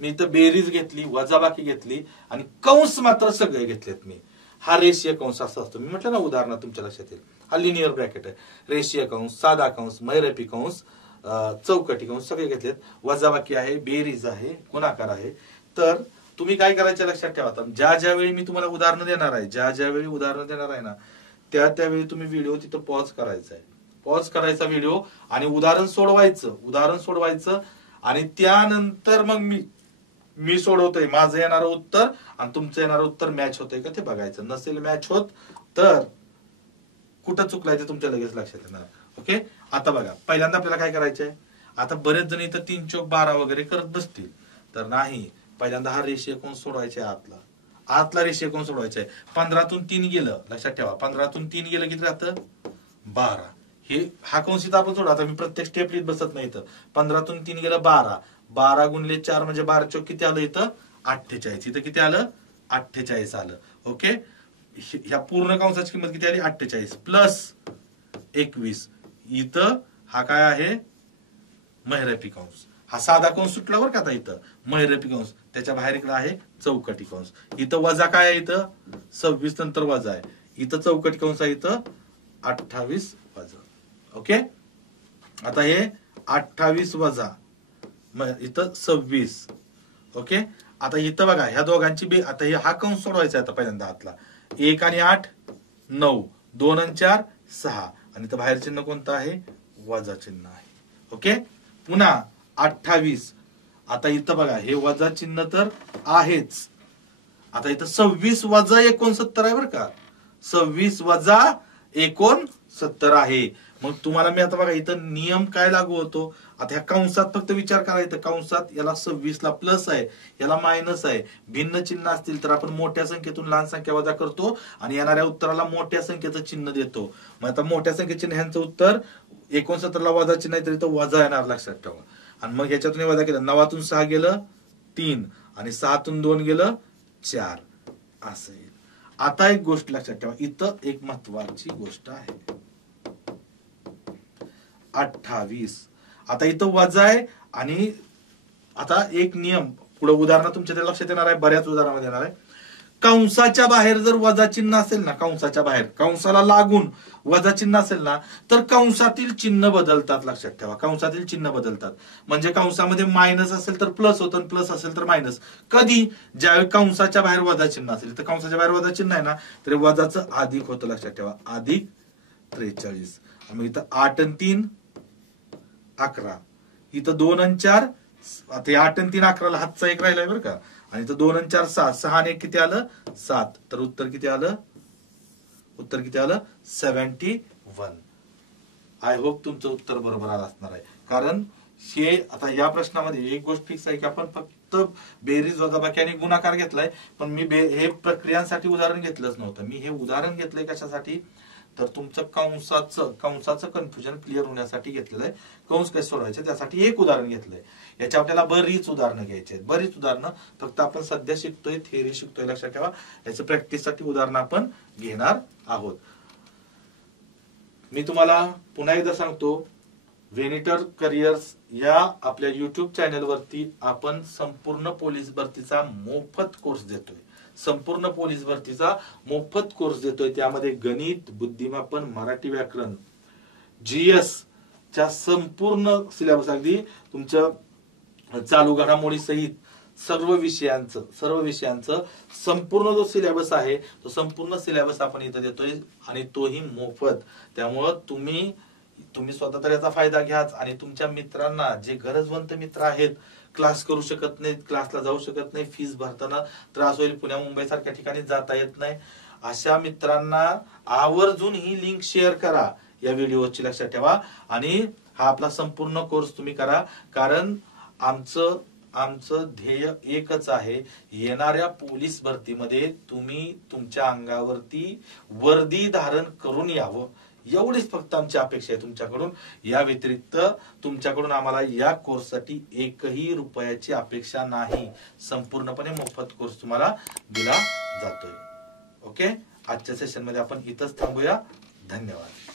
मी इथं बेरीज घेतली, वजाबाकी घेतली आणि कंस मात्र सगळे घेतलेत मी. हा रेषीय कंस असा असतो. मी म्हटलं ना उदाहरणात तुमच्या लक्षात येईल. हा लिनियर ब्रॅकेट आहे. रेषीय कंस, साधा कंस, महिरपी कंस, चौकटी कंस सगळे घेतलेत. वजाबाकी आहे, बेरीज आहे, गुणाकार आहे. तर तुम्ही काय करायचं लक्षात ठेवा. ज्यावेळी मी तुम्हाला उदाहरण देणार आहे ना, त्यावेळी तुम्ही व्हिडिओ तिथं पॉज करायचा व्हिडिओ आणि उदाहरण सोडवायचं आणि त्यानंतर मग मी सोडवतोय, माझं येणारं उत्तर आणि तुमचं येणारं उत्तर मॅच होतंय का ते बघायचं. नसेल मॅच होत तर कुठं चुकलाय ते तुमच्या लगेच लक्षात येणार. ओके. आता बघा, पहिल्यांदा आपल्याला काय करायचंय. आता बरेच जण इथं 3 चौक 12 वगैरे करत बसतील, तर नाही. पहिल्यांदा हा रेषीय कंस सोडवायचा आहे. आतला रेषीय कंस सोडवायचा आहे. 15तून 3 गेलं, लक्षात ठेवा. 15तून 3 गेलं किती राहतं 12. हा कंस इथं आपण सोडा. आता मी प्रत्येक स्टेप लिहित बसत नाही इथं. 15तून 3 गेलं 12. 12 गुणिले 4 म्हणजे 12 चौक किती आलं इथं 48. इथं किती आलं 48 आलं. ओके. ह्या पूर्ण कंसाची किंमत किती आली 48 प्लस 21. इथं हा काय आहे महिरपी कंस. हा साधा कंस सुटला बरं का. आता इथं महिरपी कंस, त्याच्या बाहेर इकडे आहे चौकटी कंस. इथं वजा काय आहे, इथं 26 नंतर वजा आहे. इथं चौकटी कंस आहे, इथं 28 वजा. ओके. आता हे 28 वजा इथं 26. ओके. आता इथं बघा ह्या दोघांची आता हा कंस सोडवायचा आहे. आता पहिल्यांदा आतला 1 आणि 8 9, 2 आणि 4 6 आणि इथं बाहेर चिन्ह कोणतं आहे वजा चिन्ह आहे. ओके. पुन्हा 28. आता इथं बघा हे वजा चिन्ह तर आहेच. आता इथं 26 वजा 69 आहे बरं का. 26 वजा 69 आहे. मग तुम्हाला मी आता बघा इथं नियम काय लागू होतो. आता ह्या कंसात फक्त विचार करायचा. कंसात याला 26 ला प्लस आहे, याला मायनस आहे. भिन्न चिन्ह असतील तर आपण मोठ्या संख्येतून लहान संख्या वजा करतो आणि येणाऱ्या उत्तराला मोठ्या संख्येचं चिन्ह देतो. मग आता मोठ्या संख्येचे ह्यांचं उत्तर 69 ला वजा चिन्ह आहे तर इथं वजा येणार, लक्षात ठेवा. आणि मग ह्याच्यातून वजा केलं. 9तून 6 गेलं 3 आणि 6तून 2 गेलं 4 असं येईल. आता एक गोष्ट लक्षात ठेवा. इथं एक महत्वाची गोष्ट आहे 28. आता इथं वजा आहे आणि आता एक नियम पुढे उदाहरण तुमच्या लक्षात येणार आहे, बऱ्याच उदाहरणामध्ये येणार आहे. कंसाच्या बाहेर जर वजा चिन्ह असेल ना, कंसाच्या बाहेर कंसाला लागून वजा चिन्ह असेल ना, तर कंसातील चिन्ह बदलतात. लक्षात ठेवा, कंसातील चिन्ह बदलतात. म्हणजे कंसामध्ये मायनस असेल तर प्लस होतं, प्लस असेल तर मायनस. कधी? ज्यावेळी कंसाच्या बाहेर वजा चिन्ह असेल. तर कंसाच्या बाहेर वजा चिन्ह आहे ना, तर वजाचं अधिक होतं. लक्षात ठेवा, अधिक 43. मग इथं 8 आणि 3 11, इथं 2 आणि 4, आता 8 आणि 3 11ला हातचा एक राहिलाय बरं का. आणि इथं 2 आणि 4 6, 6 आणि 1 किती आलं? 7. तर उत्तर किती आलं? उत्तर किती आलं? 71. आय होप तुमचं उत्तर बरोबर आलं असणार आहे. कारण हे आता या प्रश्नामध्ये एक गोष्ट फिक्स आहे की आपण फक्त बेरीज वजाबाकी आणि गुणाकार घेतलाय, पण मी हे प्रक्रियांसाठी उदाहरण घेतलंच नव्हतं. मी हे उदाहरण घेतलंय कशासाठी? तर तुमचं कंसाचं कन्फ्युजन क्लिअर होण्यासाठी घेतलेलं आहे. कंस काय सोडवायचे त्यासाठी एक उदाहरण घेतलंय. याच्या आपल्याला बरीच उदाहरणं घ्यायची आहेत, बरीच उदाहरणं. फक्त आपण सध्या शिकतोय, थिअरी शिकतोय. लक्षात ठेवा, याचं प्रॅक्टिससाठी उदाहरणं आपण घेणार आहोत. मी तुम्हाला पुन्हा एकदा सांगतो, व्हेनिटर करिअर्स या आपल्या युट्यूब चॅनलवरती आपण संपूर्ण पोलीस भरतीचा मोफत कोर्स देतोय. संपूर्ण पोलीस भरतीचा मोफत कोर्स देतोय. त्यामध्ये गणित, बुद्धिमापन, मराठी व्याकरण, GS च्या संपूर्ण सिलेबस, अगदी तुमच्या चालू घडामोडी सहित सर्व विषयांचं संपूर्ण जो सिलेबस आहे तो संपूर्ण सिलेबस आपण इथं देतोय आणि तोही मोफत. त्यामुळं तुम्ही स्वतः तर याचा फायदा घ्याच आणि तुमच्या मित्रांना, जे गरजवंत मित्र आहेत, क्लास करू शकत नाहीत, क्लासला जाऊ शकत नाही, फीस भरताना त्रास होईल, पुण्या मुंबई सारख्या ठिकाणी जाता येत नाही, अशा मित्रांना आवर्जून ही लिंक शेअर करा या व्हिडिओची. लक्षात ठेवा, आणि हा आपला संपूर्ण कोर्स तुम्ही करा. कारण आमचं ध्येय एकच आहे, येणाऱ्या पोलीस भरतीमध्ये तुम्ही तुमच्या अंगावरती वर्दी धारण करून यावं, एवढीच फक्त आमची अपेक्षा आहे तुमच्याकडून. या व्यतिरिक्त तुमच्याकडून आम्हाला या कोर्ससाठी एकही रुपयाची अपेक्षा नाही. संपूर्णपणे मोफत कोर्स तुम्हाला दिला जातोय. ओके, आजच्या सेशन मध्ये आपण इथंच थांबूया. धन्यवाद.